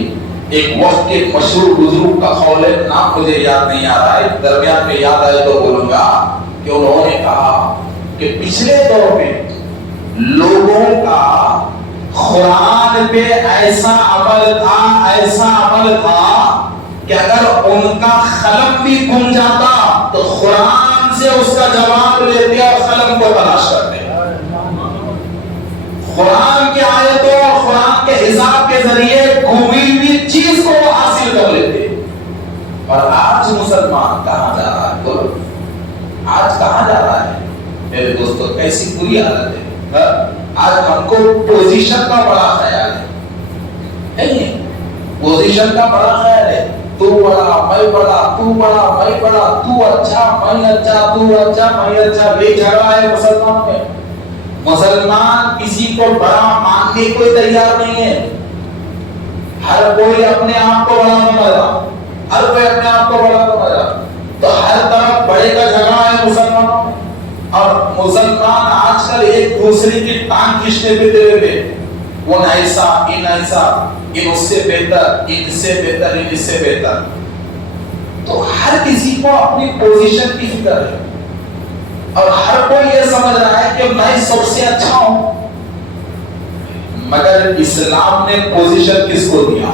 ایک وقت کے مشہور بزرگ کا قول ہے, نام مجھے یاد نہیں آ رہا ہے, درمیان میں یاد آئے تو بولوں گا, کہ انہوں نے کہا کہ پچھلے دور میں لوگوں کا قرآن پہ ایسا عمل تھا, ایسا عمل تھا کہ اگر ان کا قلم بھی گم جاتا تو قرآن سے اس کا جواب لیتے اور قلم کو تلاش کرتے. قرآن کی آیتوں اور قرآن کے حساب کے ذریعے گمی ہوئی چیز کو وہ حاصل کر لیتے. اور آج مسلمان کہاں جا رہا ہے, آج کہاں جا رہا ہے میرے دوستوں, کیسی بری حالت ہے. آج ہم کو پوزیشن کا بڑا خیال ہے, نہیں پوزیشن کا بڑا خیال ہے. تو بڑا میں بڑا, تو بڑا میں بڑا, تو اچھا میں اچھا, تو اچھا میں اچھا. یہ جھگڑا ہے مسلمان میں. مسلمان کسی کو بڑا ماننے کو تیار نہیں ہے. ہر کوئی اپنے آپ کو بڑا سمجھ رہا, ہر کوئی اپنے آپ کو بڑا سمجھ رہا. تو ہر طرف بڑے کا جھگڑا ہے مسلمانوں میں. اور مسلمان آج کل ایک دوسرے کی ٹانگ کھینچنے پہ دے ہوئے, وہ ایسا ان ایسا, ان اس سے بہتر, ان سے بہتر, ان اس سے بہتر. تو ہر کسی کو اپنی پوزیشن کی فکر ہے اور ہر کوئی یہ سمجھ رہا ہے کہ میں سب سے اچھا ہوں. مگر اسلام نے پوزیشن کس کو دیا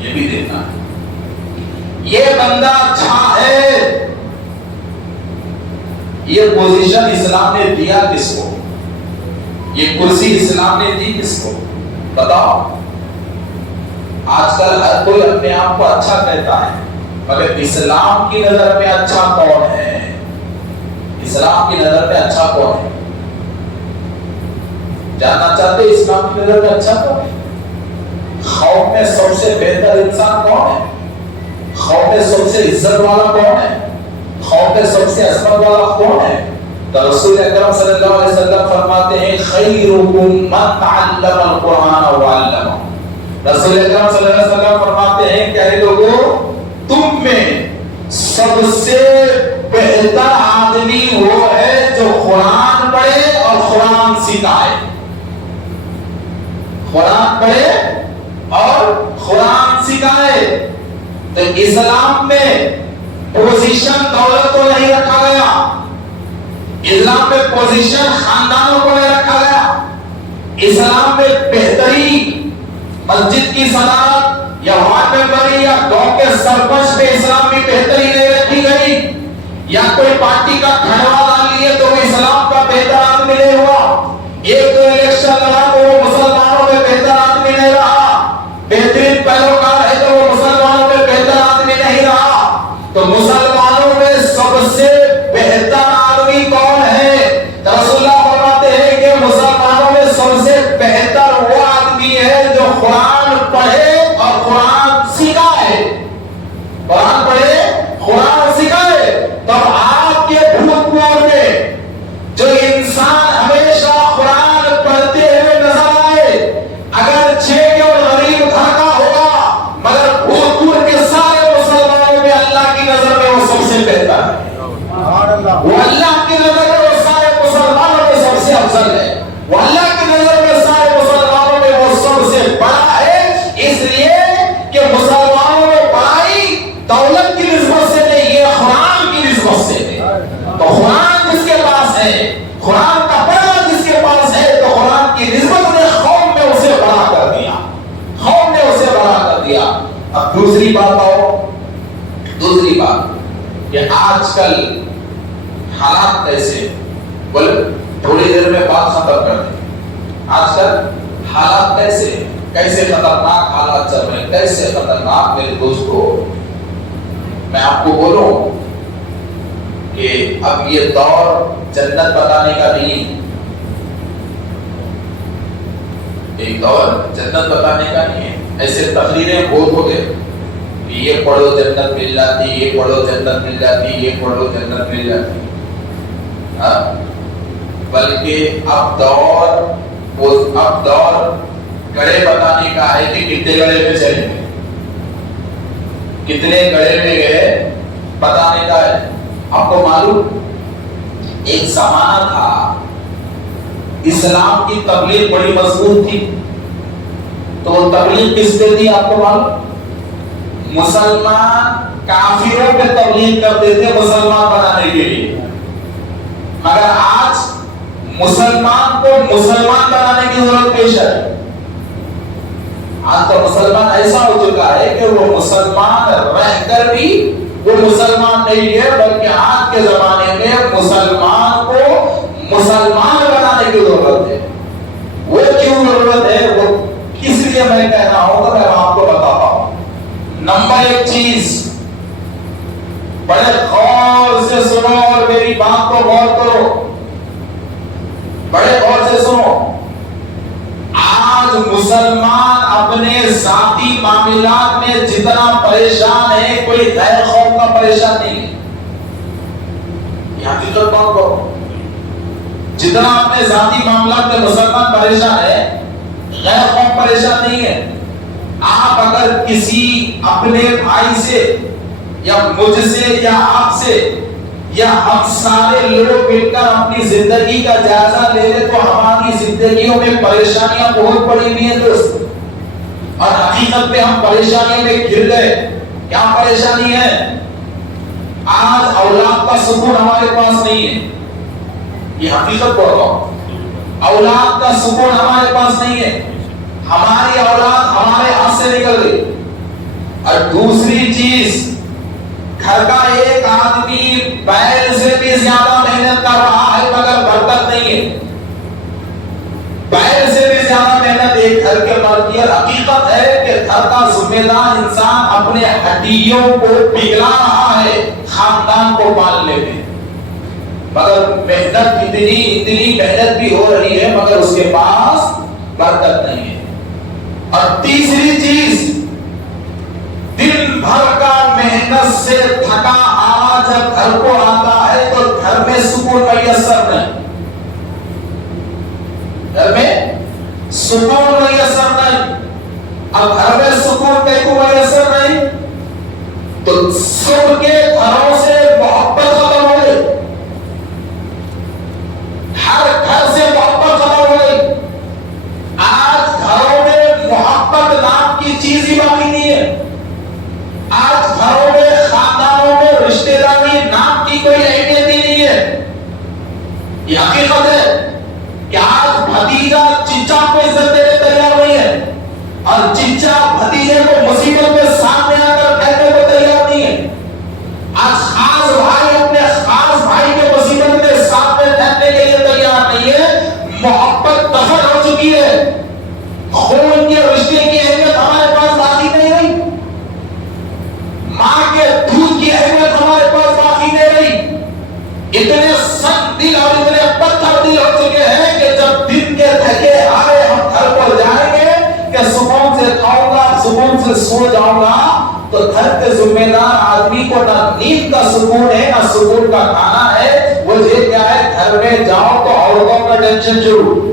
یہ بھی دیکھنا ہے. یہ بندہ اچھا ہے, یہ پوزیشن اسلام نے دیا کس کو, یہ کرسی اسلام نے دی کس کو, بتاؤ. آج کل ہر کوئی اپنے آپ کو اچھا کہتا ہے, مگر اسلام کی نظر میں اچھا کون ہے, اسلام کی نظر میں اچھا کون ہے, جاننا چاہتے اسلام کی نظر میں اچھا کون ہے. قوم میں سب سے بہتر انسان کون ہے, قوم میں سب سے عزت والا کون ہے, قوم میں سب سے عظمت والا کون ہے. تو رسول اکرم صلی اللہ علیہ وسلم فرماتے ہیں خیرکم من تعلم القرآن وعلمہ. رسول اکرم صلی اللہ علیہ وسلم فرماتے ہیں کہ اے لوگوں, تم میں سب سے بہتر آدمی وہ ہے جو قرآن پڑھے اور قرآن سکھائے. قرآن پڑھے اور قرآن سکھائے. تو اسلام میں پوزیشن دولت کو نہیں رکھا گیا, اسلام میں پوزیشن خاندانوں کو نہیں رکھا گیا. اسلام میں بہترین مسجد کی صدارت یا وارڈ ممبری یا گاؤں کے سرپنچ میں اسلام کی بہتری نہیں رکھی گئی, یا کوئی پارٹی کا کھڑوا ڈال لیے تو وہ اسلام کا بہتر آدمی نہیں ہوا. ایک تو الیکشن لڑا تو وہ مسلمانوں میں بہتر آدمی نہیں رہا, بہترین پیروکار ہے تو وہ مسلمانوں میں بہتر آدمی نہیں رہا. تو مسلمانوں میں سب سے بہتر آدمی کون ہے؟ رسول اللہ فرماتے ہیں کہ مسلمانوں میں سب سے سے بہتر ہے، وہ اللہ کی نظر میں وہ سارے مسلمانوں میں سب سے افضل ہے، وہ اللہ کی نظر میں سارے مسلمانوں میں وہ سب سے بڑا ہے، اس لیے کہ مسلمانوں میں بڑائی دولت کی نسبت سے نہیں، یہ قرآن کی نسبت سے ہے۔ تو قرآن جس کے پاس ہے، قرآن کا پڑھنا جس کے پاس ہے، تو قرآن کی نسبت نے قوم میں اسے بڑا کر دیا، قوم نے اسے بڑا کر دیا۔ اب دوسری بات آؤ، دوسری بات کہ آج کل حالات کیسے، بولے تھوڑی دیر میں بات ختم کر دیں، آج کل حالات کیسے کیسے خطرناک حالات چل رہے ہیں، کیسے خطرناک میرے دوستو۔ میں آپ کو بولوں کہ اب یہ دور جنت بتانے کا نہیں، ایک دور جنت بتانے کا نہیں ہے۔ ایسے تقریریں بہت ہو گئے کہ یہ پڑھو جنت مل جاتی، یہ پڑھو جنت مل جاتی، یہ پڑھو جنت مل جاتی، بلکہ اب دور گڑے بتانے کا ہے کہ کتنے گڑے پہ چلیں گے، کتنے گڑے میں گئے بتانے کا ہے۔ آپ کو معلوم ایک زمانہ تھا اسلام کی تبلیغ بڑی مضبوط تھی، تو وہ تبلیغ کس پہ تھی آپ کو معلوم؟ مسلمان کافروں پہ تبلیغ کرتے تھے مسلمان بنانے کے لیے، مگر آج مسلمان کو مسلمان بنانے کی ضرورت پیش ہے۔ آج تو مسلمان ایسا ہو چکا ہے کہ وہ مسلمان رہ کر بھی وہ مسلمان نہیں ہے، بلکہ آج کے زمانے میں مسلمان کو مسلمان بنانے کی ضرورت ہے۔ وہ کیوں ضرورت ہے، وہ کس لیے میں کہہ رہا ہوں تو میں آپ کو بتاتا ہوں۔ نمبر ایک چیز، بڑے غور سے سنو اور میری بات کو غور کرو، بڑے غور سے سنو۔ آج مسلمان اپنے ذاتی معاملات میں جتنا پریشان ہے، کوئی غیر قوم کا پریشان نہیں ہے، یہ حقیقت بات کرو۔ جتنا اپنے ذاتی معاملات میں مسلمان پریشان ہے، غیر قوم پریشان نہیں ہے۔ آپ اگر کسی اپنے بھائی سے یا مجھ سے یا آپ سے یا ہم سارے لوگ مل کر اپنی زندگی کا جائزہ لے لیں تو ہماری زندگیوں میں پریشانیاں بہت پڑی ہوئی ہیں دوست، اور حقیقت میں ہم پریشانیوں میں گر گئے۔ کیا پریشانی ہے؟ آج اولاد کا سکون ہمارے پاس نہیں ہے، یہ حقیقت بول رہا ہوں، اولاد کا سکون ہمارے پاس نہیں ہے، ہماری اولاد ہمارے ہاتھ سے نکل گئی۔ اور دوسری چیز، گھر کا ایک آدمی بیل سے بھی زیادہ محنت کر رہا ہے مگر برکت نہیں ہے، بیل سے بھی زیادہ محنت ایک گھر کے مرد کی۔ حقیقت ہے کہ گھر کا ذمہ دار انسان اپنے ہڈیوں کو پگھلا رہا ہے خاندان کو پالنے میں، مگر محنت اتنی محنت بھی ہو رہی ہے مگر اس کے پاس برکت نہیں ہے۔ اور تیسری چیز، دن بھر کا محنت سے تھکا ہوا جب گھر کو آتا ہے تو گھر میں سکون میسر نہیں، گھر میں سکون میسر نہیں۔ اب گھر میں سکون کہیں کو میسر نہیں تو سب کے گھروں سے محبت ختم ہو گئی، ہر گھر سے محبت ختم ہو گئی۔ آج گھروں میں محبت نام کی چیز ہی باقی نہیں ہے، آج گھروں میں خاندانوں میں رشتہ داری نام کی کوئی اہمیت ہی نہیں ہے۔ یہ حقیقت ہے کہ آج بھتیجا چچا کو عزت دینے تیار نہیں ہے، اور چچا بھتیجے کو مصیبت میں سامنے آ کر کہنے کو تیار نہیں ہے۔ آج خاص بھائی اپنے خاص بھائی کے مصیبت میں سامنے رہنے کے لیے تیار نہیں ہے، محبت دفن ہو چکی ہے، خون کے رشتے کی اہمیت ہمارے پاس باقی نہیں رہی، ماں کے دودھ کی اہمیت ہمارے پاس باقی نہیں رہی۔ اتنے سخت دل اور اتنے پتھر دل ہو چکے ہیں کہ جب دن کے تھکے آئے ہم گھر کو جائیں گے کہ سکون سے کھاؤں گا، سکون سے سو جاؤں گا، تو گھر کے ذمہ دار آدمی کو نہ نیند کا سکون ہے نہ سکون کا کھانا ہے۔ وہ یہ کیا ہے، گھر میں جاؤ تو عورتوں کا ٹینشن شروع،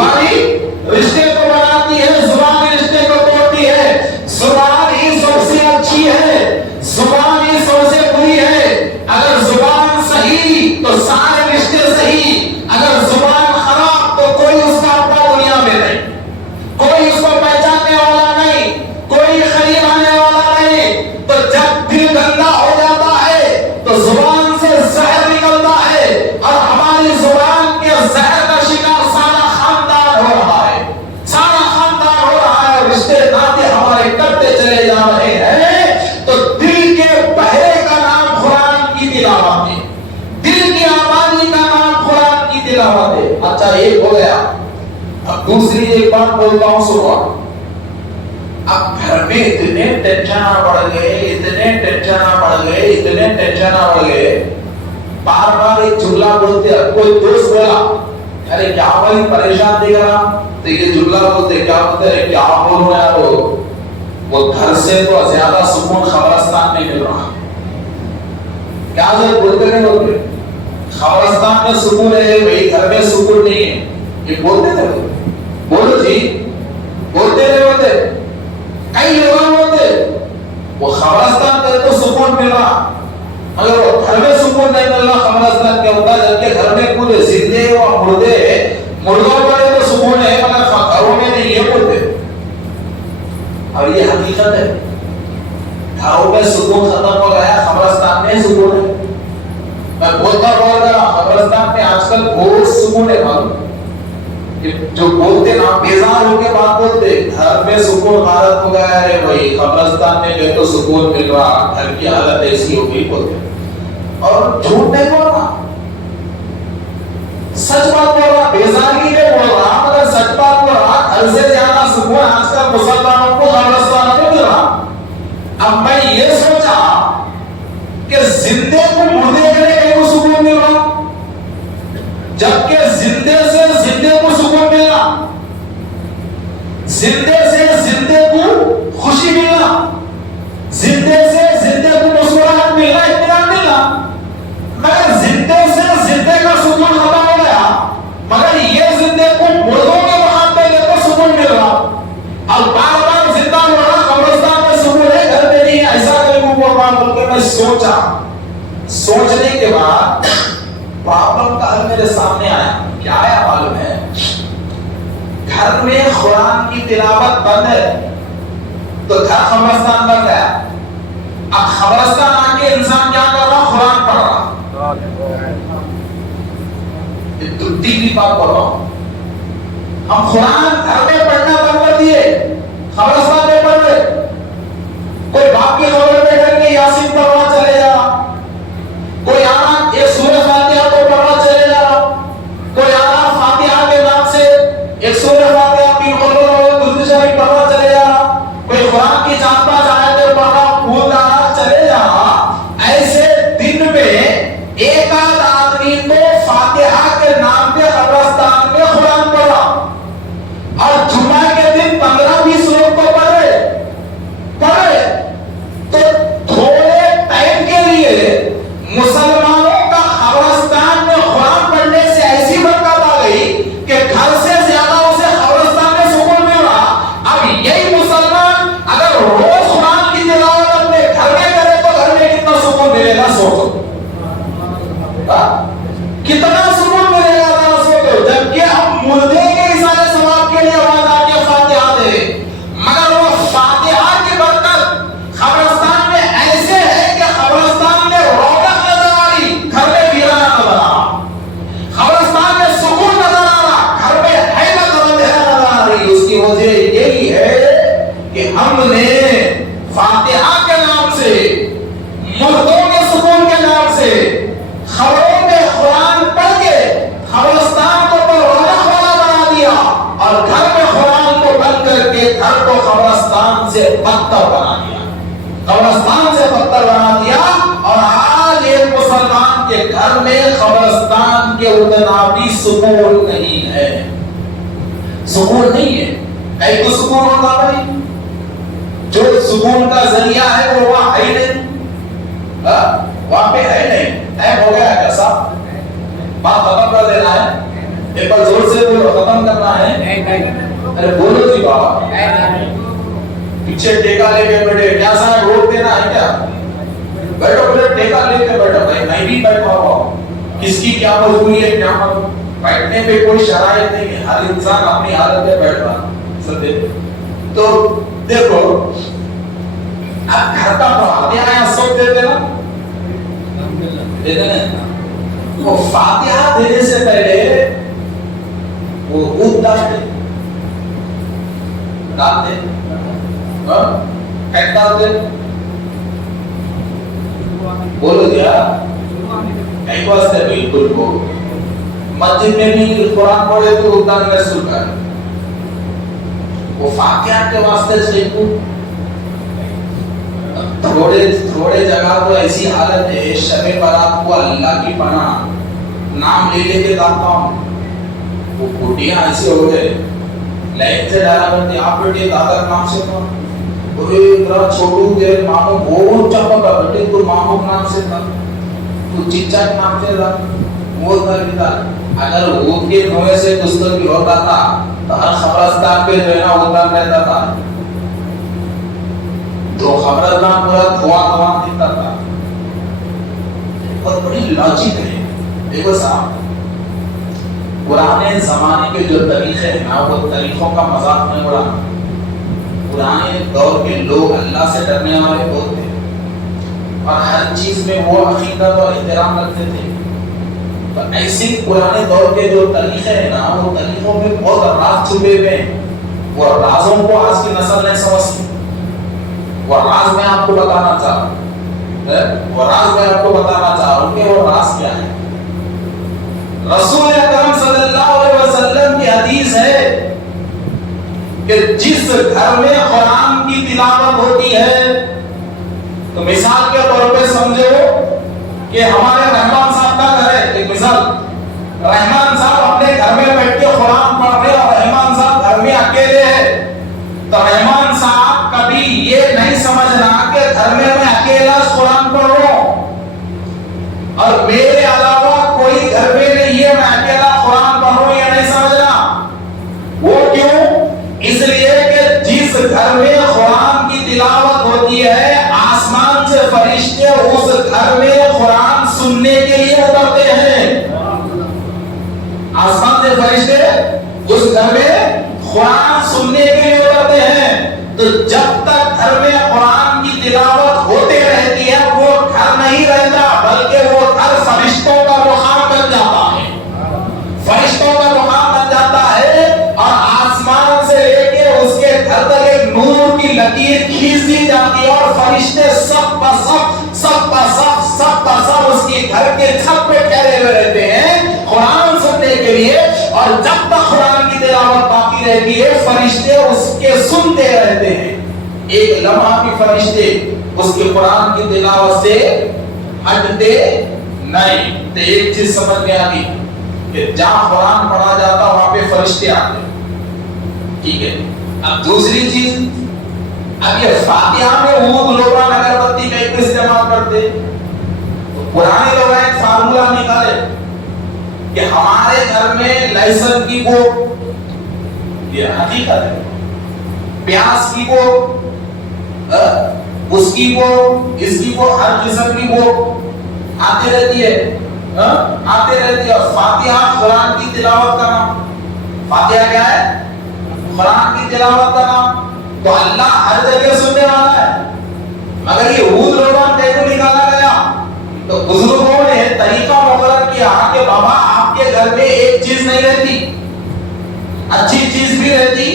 زبانی رشتے کو بناتی ہے، زبانی رشتے کو توڑتی ہے. زبان ہی سب سے اچھی ہے، زبان ہی سب سے بری ہے. اگر زبان صحیح تو سارے رشتے صحیح، اگر زبان خراب تو کوئی اس کا اپنا دنیا میں نہیں، کوئی اس کو پہچاننے والا نہیں، کوئی قریب آنے والا نہیں. تو جب دل گندا ہو جاتا ہے تو زبان سے زہر نکلتا ہے، اور ہماری زبان کے زہر کا شکار سارا خاندان ہو رہا ہے، سارا خاندان ہو رہا ہے. رشتے ناطے ہمارے کٹتے چلے جا رہے ہیں. تو دل کے بہرے کا نام قرآن کی تلاوت ہے، دل کی آبادی کا نام قرآن کی تلاوت ہے. اچھا ایک ہو گیا. اب دوسری ایک بات بولتا ہوں سنو. اب گھر میں اتنے ٹینشن بڑھ گئے، اتنے ٹینشن بڑھ گئے، اتنے ٹینشن بڑھ گئے. بار بار ایک جملہ بولتے. اب کوئی دوست بولا ارے کیا بھائی پریشان دیکھ رہا، تو یہ جملہ بولتے. کیا بولتے؟ ارے کیا بولوں یار، وہ گھر سے تو زیادہ سکون قبرستان میں مل رہا. کیا بولتے نہیں بولتے؟ قبرستان میں سکون ہے بھائی، گھر میں سکون نہیں ہے. یہ بولتے تھے. بولو جی، بولتے نہیں بولتے؟ کئی لوگ ہوتے وہ قبرستان میں تو سکون مل رہا، مگر وہ گھر میں سکون نہیں مل رہا. قبرستان کیا ہوتا ہے؟ جبکہ گھر میں کچھ زندے اور مردے، مردوں پر تو سکون ہے مگر گھروں میں نہیں. یہ بولتے. اور یہ حقیقت ہے. گھروں میں سکون ختم ہو گیا، قبرستان میں سکون ہے. میں بولتا بول رہا قبرستان میں آج کل بہت سکون ہے. معلوم جو بولتے نا بیزار ہو کے بات بولتے، گھر میں سکون غارت ہو گیا ہے بھائی، قبرستان میں گئے تو سکون مل رہا، گھر کی حالت ایسی ہو گئی بولتے. اور جھوٹ نہیں بول رہا، سچ بات بول رہا، بیزاری نہیں بول رہا مگر سچ بات بول رہا. گھر سے زیادہ سکون آج کل مسلمانوں کو قبرستان میں مل رہا. اب میں یہ سوچا کہ زندے کو مردے کے لیے کو سکون مل رہا، جبکہ زندے سے زندے کو سکون ملنا، زندے سے زندے کو خوشی ملنا، زندے سے زندے کو مسکراہٹ ملنا، اطمینان ملنا. مگر زندے سے زندے کا سکون ختم ہو گیا، مگر یہ زندے کو مردوں کے وہاں پہ لے کر سکون مل رہا. اور بار بار زندہ ہو رہا، قبرستان میں سکون ہے، گھر میں نہیں. ایسا کوئی قربان بول کے میں سوچا. سوچنے کے بعد پرابلم کا حل میرے سامنے آیا. کیا آیا معلوم ہے؟ گھر میں قرآن کی تلاوت بند ہے تو گھر قبرستان بن گیا. اب قبرستان آ کے انسان کیا کر رہا؟ قرآن پڑھ رہا. ٹی وی بات پڑھ رہا ہوں. ہم قرآن گھر میں پڑھنا بند کر دیے، قبرستان میں پڑھ رہے. کوئی باپ کی خبر میں کر کے یاسین پڑھنا چلے جا، کوئی آنا ایک سورہ فاتحہ کو پڑھنا چلے جا، کوئی آنا فاتحہ کے نام سے ایک سورہ فاتحہ کی درود شریف پڑھنا چلے جا، کوئی قرآن کی 4-5 آیتیں پڑھنا بھولنا چلے جا. ایسے دن میں ایک آدھ آدمی کو فاتحہ کے نام پہ قبرستان میں قرآن پڑھا، اور جمعہ کے دن 15-20 لوگ کو پڑھے. تو تھوڑے ٹائم کے لیے مسلمانوں کا قبرستان میں قرآن پڑھنے سے ایسی برکت آ گئی کہ گھر سے زیادہ اسے قبرستان میں سکون مل رہا. اب یہی مسلمان اگر روز قرآن کی تلاوت اپنے گھر میں کرے تو گھر میں کتنا سکون ملے گا. سوچو کتنا سکون ملے گا. سوچو. جبکہ ہم مردے کے اشارے ثواب کے لیے آواز آ کے فاتحہ دے، مگر وہ فاتحہ کی برکت قبرستان میں ایسے ہے کہ قبرستان میں رونق نظر آ رہی، گھر میں ویرانہ نظر آ رہا. قبرستان میں سکون نظر آ رہا، گھر میں حیبت نظر آ رہی. اس کی وجہ یہی ہے کہ ہم نے فاتحہ کے نام سے، مردوں کے سکون کے نام سے، خبروں میں قرآن پڑھ کے قبرستان کو تو رونق والا بنا دیا، اور گھر میں قرآن کو بند کر کے گھر کو قبرستان سے بدتر بنا دیا، قبرستان سے بدتر بنا دیا. اور آج ایک مسلمان کے گھر میں قبرستان کے اتنا بھی سکون نہیں ہے. سکون نہیں ہے. ایک تو سکون ہوتا بھائی، جو سکون کا ذریعہ ہے وہ وہاں ہے نہیں، وہاں پہ ہے نہیں. ہو گیا کیسا بات ختم کر دینا ہے. ایک بار زور سے بولو، ختم کرنا ہے؟ ارے بولو جی بابا، پیچھے ٹیکا لے کے بیٹھے، کیا صاحب روک دینا ہے کیا؟ بیٹھو بیٹھو، ٹیکا لے کے بیٹھو بھائی، میں بھی بیٹھا ہوا ہوں، کس کی کیا مجبوری ہے کیا معلوم، بیٹھنے پہ کوئی شرائط نہیں ہے، ہر انسان اپنی حالت میں بیٹھ رہا ہے۔ تو دیکھو اب گھر کا فاتحہ یا سب دیتے نا، دیتے نا، وہ فاتحہ دینے سے پہلے وہ اود ڈالتے، بولو دیا ایک واسطے بالکل کو مسجد میں بھی قرآن پڑھے تو اتنا محسوس کرے، وہ فاتحہ کے واسطے سے تھوڑے جگہ تو ایسی حالت ہے، شب برات کو اللہ کی پناہ نام لے لے کے جاتا ہوں، وہ کھوٹیاں ایسے ہو گئے، لائٹ سے ڈالا کرتے آپ بیٹے دادا نام سے تھا، ذرا چھوٹو دیر مامو بہت چپکا بیٹے تو مامو نام سے تھا، تو چچا نام سے تھا، وہ تھا، اگر وہ کے نوے سے کچھ تو بھی ہوتا تھا تو ہر خبرستان پہ جو ہے نا ہوتا رہتا تھا، تو خبرستان پورا دھواں دکھتا تھا۔ اور بڑی لاجک ہے، دیکھو صاحب پرانے زمانے کے جو طریقے ہیں نا، وہ طریقوں کا مذاق نہیں اڑانا۔ پرانے دور کے لوگ اللہ سے ڈرنے والے بہت تھے اور ہر چیز میں وہ عقیدت اور احترام رکھتے تھے، تو ایسے پرانے دور کے جو طریقے ہیں نا، وہ طریقوں میں بہت راز چھپے ہوئے ہیں، وہ رازوں کو آج کی نسل نہیں سمجھتی، وہ راز میں آپ کو بتانا چاہتا ہوں، وہ راز میں آپ کو بتانا چاہ رہا ہوں کہ وہ راز کیا ہے۔ رسول اکرم صلی اللہ علیہ وسلم کی حدیث ہے کہ جس گھر میں قرآن کی تلاوت ہوتی ہے، تو مثال کے طور پہ سمجھو کہ ہمارے رحمان صاحب کا گھر ہے، ایک مثال، رحمان صاحب اپنے گھر میں بیٹھ کے قرآن پڑھ رہے اور رحمان صاحب گھر میں اکیلے ہیں، تو رحمان صاحب کبھی یہ نہیں سمجھنا کہ گھر میں اکیلا قرآن پڑھ رہا ہوں اور میرے علاوہ کوئی گھر میں نہیں ہے، میں اکیلا قرآن پڑھ رہا ہوں، یہ نہیں سمجھنا۔ وہ کیوں؟ اس لیے کہ جس گھر میں قرآن کی تلاوت ہوتی ہے، آسمان سے فرشتے اس گھر میں قرآن سننے کے لیے اترتے ہیں، آسمان سے فرشتے اس گھر میں قرآن سننے کے لیے اترتے ہیں، تو جب تک گھر میں قرآن کی تلاوت ہوتے رہتی ہے، وہ گھر نہیں رہتا بلکہ وہ گھر فرشتوں کا مقام بن جاتا ہے، فرشتوں کا مقام بن جاتا ہے، اور آسمان سے لے کے اس کے گھر تک ایک نور کی لکیر کھینچ دی جاتی ہے، اور فرشتے سب اس کے گھر کے چھت پہ ٹھہرے ہوئے رہتے ہیں قرآن سننے کے لیے، اور جب تک قرآن کی تلاوت باقی رہتی ہے فرشتے اس کے سنتے رہتے ہیں، ایک لمحہ بھی فرشتے اس کے قرآن کی تلاوت سے ہٹتے نہیں۔ تو ایک چیز سمجھ میں آتی کہ جہاں قرآن پڑھا جاتا وہاں پہ فرشتے آتے، ٹھیک ہے۔ اب دوسری چیز، اب یہ فاتحہ میں عود لوگان اگربتی کا ایک استعمال کرتے، تو پرانے لوگ ایک فارمولا نکالے کہ ہمارے گھر میں لہسن کی بو، یہ حقیقت ہے، پیاز کی بو، اس کی بو، اس کی بو، ہر قسم کی بو آتی رہتی ہے، آتے رہتی ہے۔ اور فاتحہ قرآن کی تلاوت کا نام، فاتحہ کیا ہے؟ قرآن کی تلاوت کا نام، تو اللہ ہر جگہ سننے والا ہے، مگر یہ عود لوگان دیکھو نکالا گیا، تو بزرگوں نے طریقہ مقرر کیا کہ بابا آپ کے گھر میں ایک چیز نہیں رہتی، اچھی چیز بھی رہتی،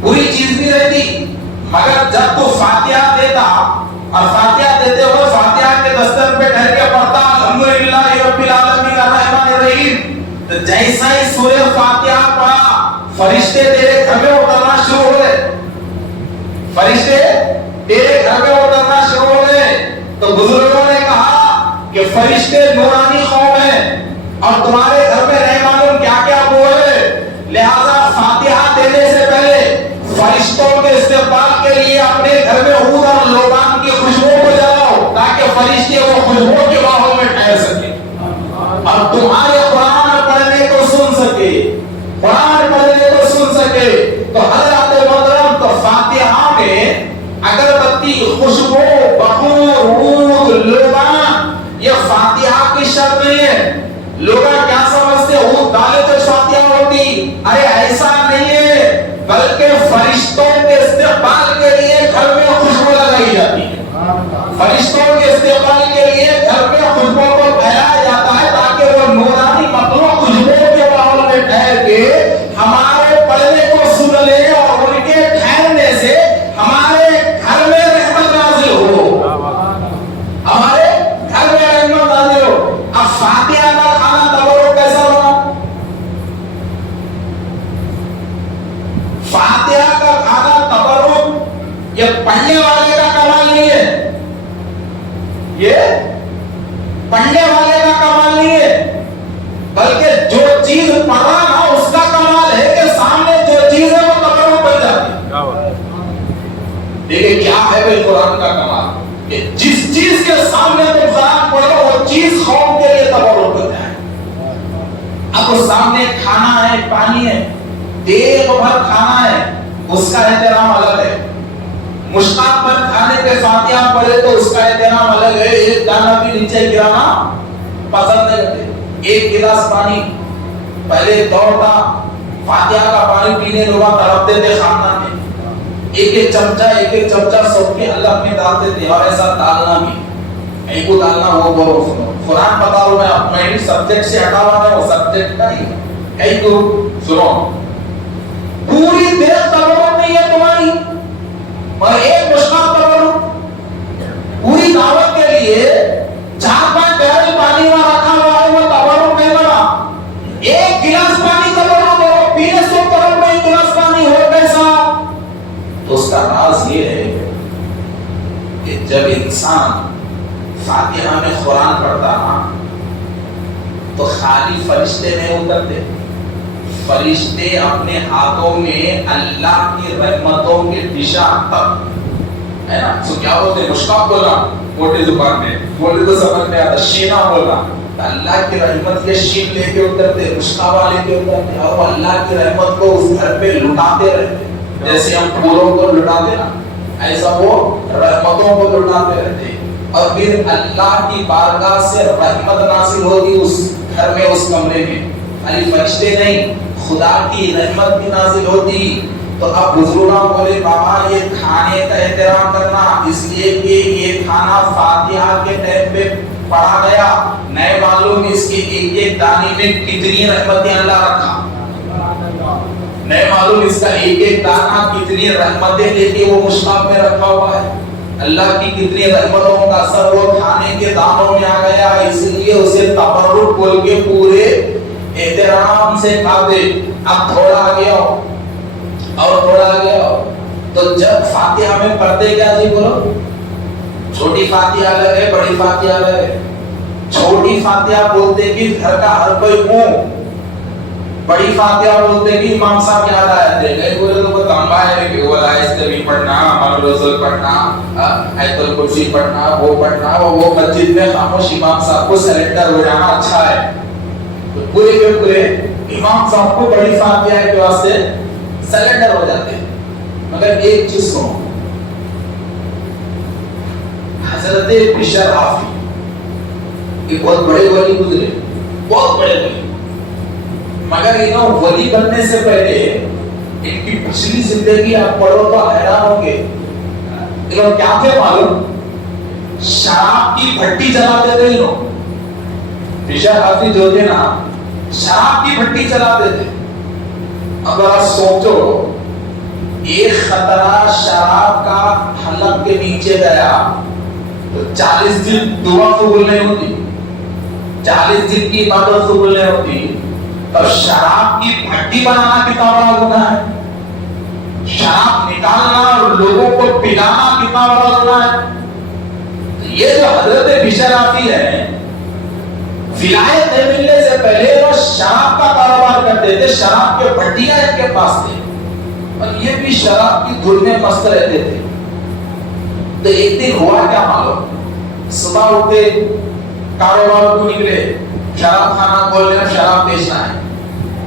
بری چیز بھی رہتی، مگر جب تو فاتحہ دیتا اور فاتحہ دیتے ہوئے فاتحہ کے دستر پہ ٹھہر کے پڑھتا الحمدللہ رب العالمین الرحمن الرحیم، تو جیسا ہی سورہ فاتحہ پڑھا فرشتے تیرے گھر میں اترنا شروع ہو گئے، فرشتے تیرے گھر میں اترنا شروع ہو گئے۔ تو بزرگوں نے کہا کہ فرشتے نورانی قوم ہیں اور تمہارے گھر میں نہیں معلوم کیا کیا وہ ہے، لہذا فاتحہ دینے سے پہلے فرشتوں کے استقبال کے لیے اپنے گھر میں عود اور لوبان کی خوشبو کو جلاؤ تاکہ فرشتے وہ خوشبو کے ماحول میں ٹھہر سکے اور تمہارے قرآن پڑھنے کو سن سکے۔ قرآن پڑھنے کو سن سکے. تو حضرات محترم تو فاتحہ میں اگربتی، خوشبو، بخور، عود، لوگاں، یہ فاتحہ کی شرط نہیں ہے. لوگ کیا سمجھتے عود ڈالے تو فاتحہ ہوتی؟ ارے ایسا نہیں ہے، بلکہ فرشتوں کے استقبال کے لیے گھر میں خوشبو لگائی جاتی ہے. فرشتوں کے استقبال کے لیے گھر میں خوشبو کو پھیلایا جاتا ہے تاکہ وہ نورانی مخلوق خوشبو کے ماحول میں ٹھہر کے ہمارے پڑھنے کو سن لے اور ان کے ٹھہرنے سے ہمارے گھر میں رحمت نازل ہو. ہمارے گھر میں رحمت نازل ہو. اب فاتحہ کا کھانا تبرک کیسا بنا؟ فاتحہ کا کھانا تبرک یہ پڑھنے والے کا کمال نہیں ہے. یہ پڑھنے والے کا کمال نہیں ہے، بلکہ جو چیز پڑھا نا اس کا کمال ہے کہ سامنے جو چیز ہے وہ تبرک بن جاتی ہے. دیکھیں کیا ہے بھائی قرآن کا کمال کہ جس چیز کے سامنے تم قرآن پڑھو وہ چیز قوم کے لیے تبرک بن جائے. اب وہ سامنے کھانا ہے، پانی ہے، دیگ بھر کھانا ہے، اس کا احترام الگ ہے. مشکات پر کھانے پہ فاتحہ پڑھے تو اس کا احترام الگ ہے. ایک دانہ بھی نیچے گرانا پسند نہیں کرتے. ایک گلاس پانی پہلے دور تھا، فاتحہ کا پانی پینے لوگ تڑپتے تھے خاندان میں. ایک چمچہ سب کے اللہ میں ڈالتے تھے. اور ایسا ڈالنا بھی ایک کو ڈالنا وہ بہت سنو. قرآن بتا رہا ہوں میں اپنے سبجیکٹ سے ہٹا ہوا ہے، وہ سبجیکٹ کا ہی ایک کو سنو. پوری دیر تبرک نہیں ہے تمہاری اور ایک مشکات تبرک. پوری دعوت کے لیے 4-5 گلاس پانی وہاں رکھا ہوا ہے، وہ تبرک نہیں بنا. ایک گلاس پانی تبرک ہو، پینے سے تبرک میں ایک گلاس پانی ہو کیسا؟ تو اس کا راز یہ ہے کہ جب انسان فاتحہ میں قرآن پڑھتا نا تو خالی فرشتے نہیں اترتے. فرشتے اپنے ہاتھوں میں اللہ کی رحمتوں کے دشا تک ہے نا. سو کیا بولتے مشکات بولا موٹی زبان میں بولے تو سمجھ میں آتا. شینا بولا اللہ کی رحمت کے شین لے کے اترتے، مشکاوا لے کے اترتے اور وہ اللہ کی رحمت کو اس گھر پہ لٹاتے رہتے. جیسے ہم پھولوں کو لٹاتے نا ایسا وہ رحمتوں کو لٹاتے رہتے. اور پھر اللہ کی بارگاہ سے رحمت نازل ہوتی اس گھر میں، اس کمرے میں. خالی فرشتے نہیں، خدا کی رحمت بھی نازل ہوتی. تو اب بزرگاں بولے بابا یہ کھانے کا احترام کرنا، اس لیے کہ یہ کھانا فاتحہ کے ٹائم پہ پڑھا گیا. نئے معلوم اس کے ایک ایک دانے میں کتنی رحمتیں اللہ رکھا. نئے معلوم اس کا ایک ایک دانہ کتنی رحمتیں لے کے وہ مشتاق میں رکھا ہوا ہے. اللہ کی کتنی رحمتوں کا اثر وہ کھانے کے دانوں میں آ گیا. اس لیے اسے تبرک بول کے پورے احترام سے کھاتے. اب تھوڑا آگے آؤ اور تھوڑا آگے آؤ. تو جب فاتحہ میں پڑھتے کیا جی بولو؟ چھوٹی فاتحہ الگ ہے، بڑی فاتحہ الگ ہے. چھوٹی فاتحہ بولتے کہ گھر کا ہر کوئی منہ، بڑی فاتحہ بولتے کہ امام صاحب یاد آیا تھے. کئی بولے تو کوئی کمبا ہے کہ وہ لائے پڑھنا، امام رسول پڑھنا، آیت الکرسی پڑھنا، وہ پڑھنا. وہ مسجد میں خاموش امام صاحب کو سرنڈر ہو جانا اچھا ہے. پورے کے پورے امام صاحب کو بڑی فاتحہ کے واسطے سرنڈر ہو جاتے. مگر ایک چیز سنو، حضرت بشر حافی یہ بہت بڑے ولی گزرے، بہت بڑے ولی. مگر انہوں ولی بننے سے پہلے ان کی پچھلی زندگی آپ پڑھو تو حیران ہوں گے. انہوں کیا تھے معلوم؟ شراب کی بھٹی جلاتے تھے. انہوں بشر حافی جو تھے نا شراب کی بھٹی چلاتے تھے. اگر آپ سوچو ایک خطرہ شراب کا حلق کے نیچے گیا تو 40 دن دعا قبول نہیں ہوتی، 40 دن کی عبادت قبول نہیں ہوتی. تو شراب کی بھٹی بنانا کتنا بڑا گناہ ہے. شراب نکالنا اور لوگوں کو پلانا کتنا بڑا گناہ ہے. یہ جو حضرت بشر حافی ہے ولایت نہیں ملنے سے پہلے وہ شراب کا کاروبار کرتے تھے. شراب کے بھٹیاں ان کے پاس تھے اور یہ بھی شراب کی دھن میں مست رہتے تھے. تو ایک دن ہوا کیا معلوم، صبح اٹھتے کاروبار کو نکلے، شراب خانہ کھولنے میں شراب بیچنا ہے.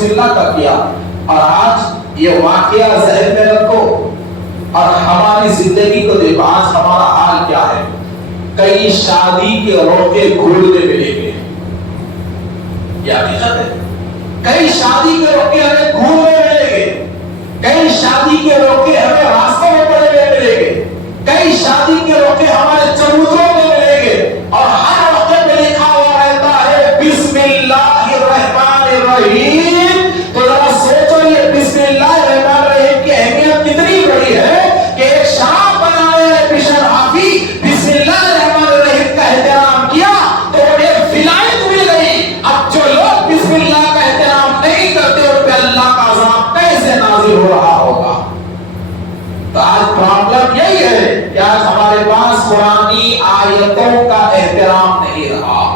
بسم اللہ کا کیا. اور آج یہ واقعہ ذہن میں رکھو اور ہماری زندگی کو دیکھو. آج ہمارا حال کیا ہے؟ کئی شادی کے روکے گھولنے ملیں گے. یہ حقیقت ہے. کئی شادی کے روکے ہمیں گھولنے ملیں گے. کئی شادی کے روکے ہمیں راستوں میں پڑے ہوئے ملیں گے. کئی شادی کے روکے ہمارے چبوتروں میں ملیں گے. اور ہر وقت میں لکھا ہوا رہتا ہے بسم اللہ الرحمن الرحیم. تو ذرا سوچو یہ بسم اللہ الرحمن الرحیم کی اہمیت کتنی بڑی ہے کہ ایک شراب بنانے والے بشر حافی بسم اللہ الرحمن الرحیم کا احترام کیا تو انہیں ولایت مل گئی. اب جو لوگ بسم اللہ کا احترام نہیں کرتے ان پہ اللہ کا عذاب کیسے نازل ہو رہا ہوگا. تو آج پرابلم یہی ہے کہ آج ہمارے پاس قرآنی آیتوں کا احترام نہیں رہا.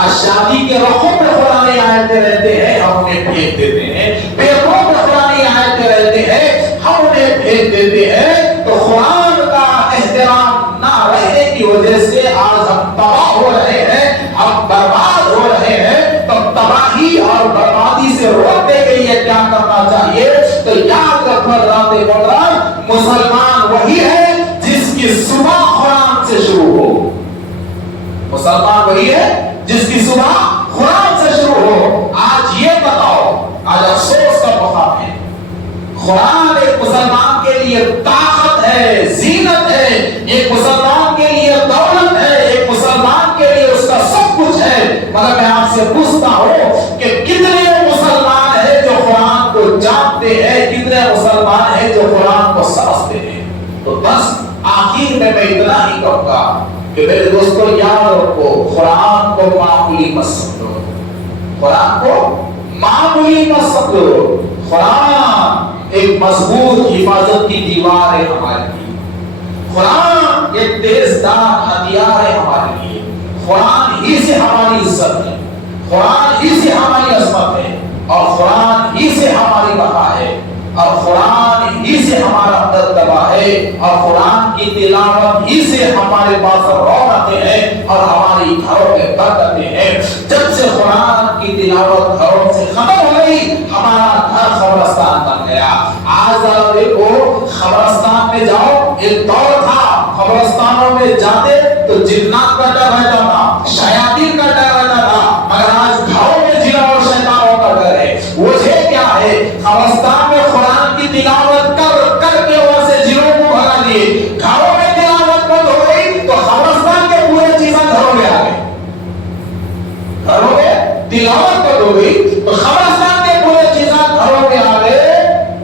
آج شادی کے رخوں پہ قرآنی آیتیں رہتے ہیں ہم انہیں پھینک دیتے ہیں. بیٹوں پہ قرآنی آیتیں رہتے ہیں ہم انہیں پھینک دیتے ہیں. تو قرآن کا احترام نہ رہنے کی وجہ سے آج ہم تباہ ہو رہے ہیں, ہم برباد ہو رہے ہیں. تو تباہی اور بربادی سے روکنے کے لیے کیا کرنا چاہیے؟ تو یاد رکھو رات محترم, مسلمان وہی ہے جس کی صبح قرآن سے شروع ہو. مسلمان وہی ہے جس کی صبح قرآن سے شروع ہو. آج یہ بتاؤ, آج افسوس کا مقام ہے. قرآن ایک مسلمان کے لیے طاقت ہے, زینت ہے, ایک مسلمان کے لیے دولت ہے, ایک مسلمان کے لیے اس کا سب کچھ ہے. مگر میں آپ سے پوچھتا ہوں کہ کتنے مسلمان ہیں جو قرآن کو جانتے ہیں, کتنے مسلمان ہیں جو قرآن کو سمجھتے ہیں. تو بس آخر میں اتنا ہی کہوں گا کہ میرے دوستو یاد رکھو, قرآن کو معمولی مت سمجھو. قرآن کو معمولی مت سمجھو. قرآن ایک مضبوط حفاظت کی دیوار ہے ہمارے لیے. قرآن ایک تیز دار ہتھیار ہے ہمارے لیے. قرآن ہی سے ہماری عزت ہے, قرآن ہی سے ہماری عظمت ہے, اور قرآن ہی سے ہماری بقا ہے, اور قرآن ہی سے ہمارا دبدبا ہے, اور قرآن کی تلاوت ہی سے ہمارے پاس رونقیں ہیں اور ہماری گھروں میں برکتیں ہیں. جب سے قرآن کی تلاوت گھروں سے ختم ہو گئی ہمارا گھر قبرستان بن گیا. آج دیکھو قبرستان میں جاؤ, ایک دور تھا قبرستانوں میں جاتے تو جنات کا ڈر رہتا تھا, شیاطین کا ڈر رہتا تھا. مگر آج گھروں میں جنوں اور شیطانوں کا ڈر ہے. وجہ کیا ہے؟ قبرستان میں قرآن کی تلاوت کر کے وہاں سے جنوں کو بھگا دیے. گھروں میں تلاوت بند ہو گئی تو قبرستان کے پورے چیزیں گھروں میں آ گئے. گھروں میں تلاوت بند ہو گئی تو قبرستان کے پورے چیزیں گھروں میں آ گئے.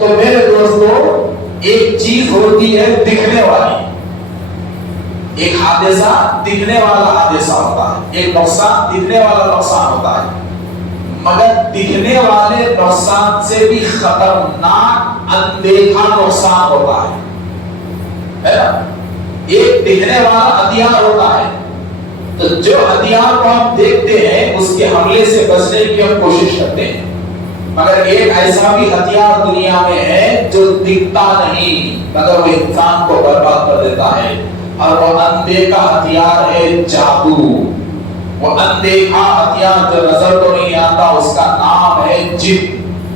تو میرے دوستو ایک چیز ہوتی ہے دکھنے والی, ایک حادثہ دکھنے والا حادثہ ہوتا ہے, ایک نقصان دکھنے والا نقصان ہوتا ہے. مگر دکھنے والے نقصان سے بھی خطرناک اندیکھا نقصان ہوتا ہے نا. ایک دکھنے والا ہتھیار ہوتا ہے, تو جو ہتھیار کو ہم دیکھتے ہیں اس کے حملے سے بچنے کی ہم کوشش کرتے ہیں. مگر ایک ایسا بھی ہتھیار دنیا میں ہے جو دکھتا نہیں مگر وہ انسان کو برباد کر دیتا ہے, اور وہ اندیکھا ہتھیار ہے جادو. وہ اندیکھا ہتھیار جو نظر تو نہیں آتا اس کا نام ہے جن,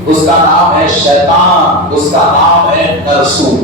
اس کا نام ہے شیطان, اس کا نام ہے نرسو.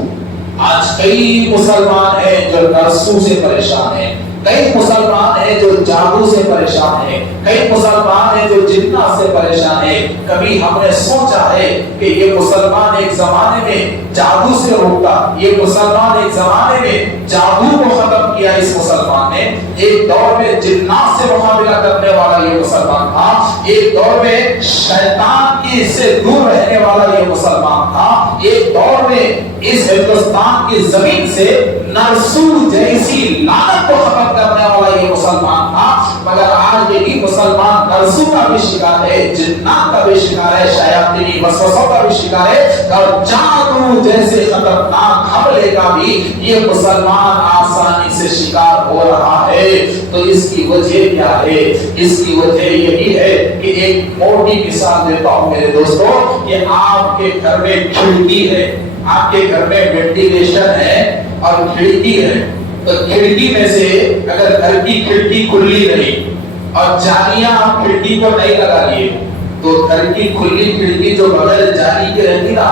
آج کئی مسلمان ہیں جو نرسو سے پریشان ہیں, کئی مسلمان ہیں جو جادو سے پریشان ہیں, کئی مسلمان ہیں جو جنات سے پریشان ہیں. کبھی ہم نے سوچا ہے کہ یہ مسلمان ایک زمانے میں جادو سے روکتا, یہ مسلمان ایک زمانے میں جادو کو ختم کیا. اس مسلمان نے ایک دور میں جنات سے مقابلہ کرنے والا یہ مسلمان تھا, ایک دور میں شیطان کی سے دور رہنے والا یہ مسلمان تھا, ایک دور میں اس ہندوستان کی زمین سے نرسو جیسی لعنت کو ختم کرنے والا یہ مسلمان تھا. مگر آج یہی مسلمان نرسو کا بھی شکار ہے, جنات کا بھی شکار ہے, شیاطینی وسوسوں کا بھی شکار ہے, اور جادو جیسے خطرناک حملے کا بھی یہ مسلمان آسانی سے شکار ہو رہا ہے. تو اس کی وجہ کیا ہے؟ اس کی وجہ یہی ہے کہ ایک موٹی مثال دیتا ہوں میرے دوستوں, کہ آپ کے گھر میں کھڑکی ہے, آپ کے گھر میں وینٹیلیشن ہے اور کھڑکی ہے. تو کھڑکی میں سے اگر گھر کی کھڑکی کھلی نہیں اور جالیاں آپ کھڑکی کو نہیں لگا لیے تو گھر کی کھلی کھڑکی جو بغیر جالی کے رہتی نا،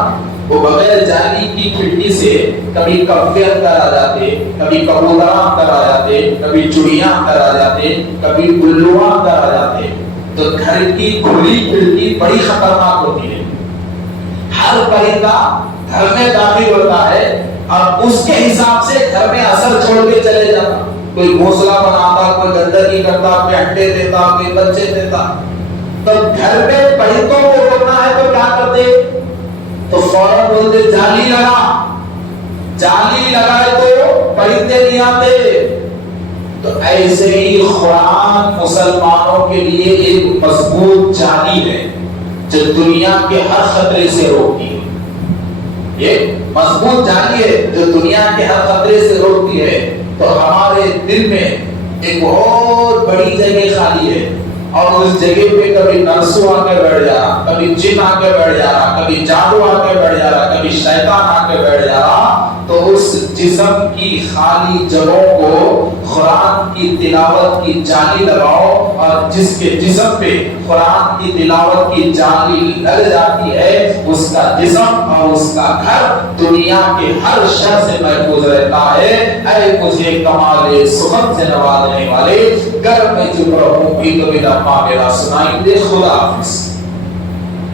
وہ بغیر جالی کی کھڑکی سے کبھی کبے اندر آ جاتے، کبھی کبوتر اندر آ جاتے، کبھی چڑیاں اندر آ جاتے، کبھی الو اندر آ جاتے۔ تو گھر کی کھلی کھڑکی بڑی خطرناک ہوتی ہے۔ ہر پرندہ گھر میں داخل ہوتا ہے اور اس کے حساب سے گھر میں اثر چھوڑ کے چلے جاتا، کوئی گھونسلہ بناتا، کوئی گندگی کرتا، کوئی انڈے دیتا، کوئی بچے دیتا۔ تو گھر میں پرندوں کو روکنا ہے تو کیا کرتے؟ تو فوراً بولتے جالی لگا، جالی لگائے تو پرندے نہیں آتے۔ تو ایسے ہی قرآن مسلمانوں کے لیے ایک مضبوط جالی ہے جو دنیا کے ہر خطرے سے روکتی ہے۔ یہ مضبوط جالی ہے جو دنیا کے ہر خطرے سے روکتی ہے۔ تو ہمارے دل میں ایک بہت بڑی جگہ خالی ہے، اور اس جگہ پہ کبھی نرسو آ کے بیٹھ جا رہا، کبھی جن آ کے بیٹھ جا رہا، کبھی جادو آ کے بیٹھ جا رہا، کبھی شیطان آ کے بیٹھ جا رہا۔ تو اس جسم کی خالی جگہوں کو قرآن کی تلاوت کی جالی لگاؤ، اور جس کے جسم پہ قرآن کی تلاوت کی جالی لگ جاتی ہے، اس کا جسم اور اس کا گھر دنیا کے ہر شر سے محفوظ رہتا ہے۔ اے مجھے کمال سخن سے نوازنے والے، گر میں چپ رہوں بھی تو میرا میرا سنائی دے۔ خدا حافظ۔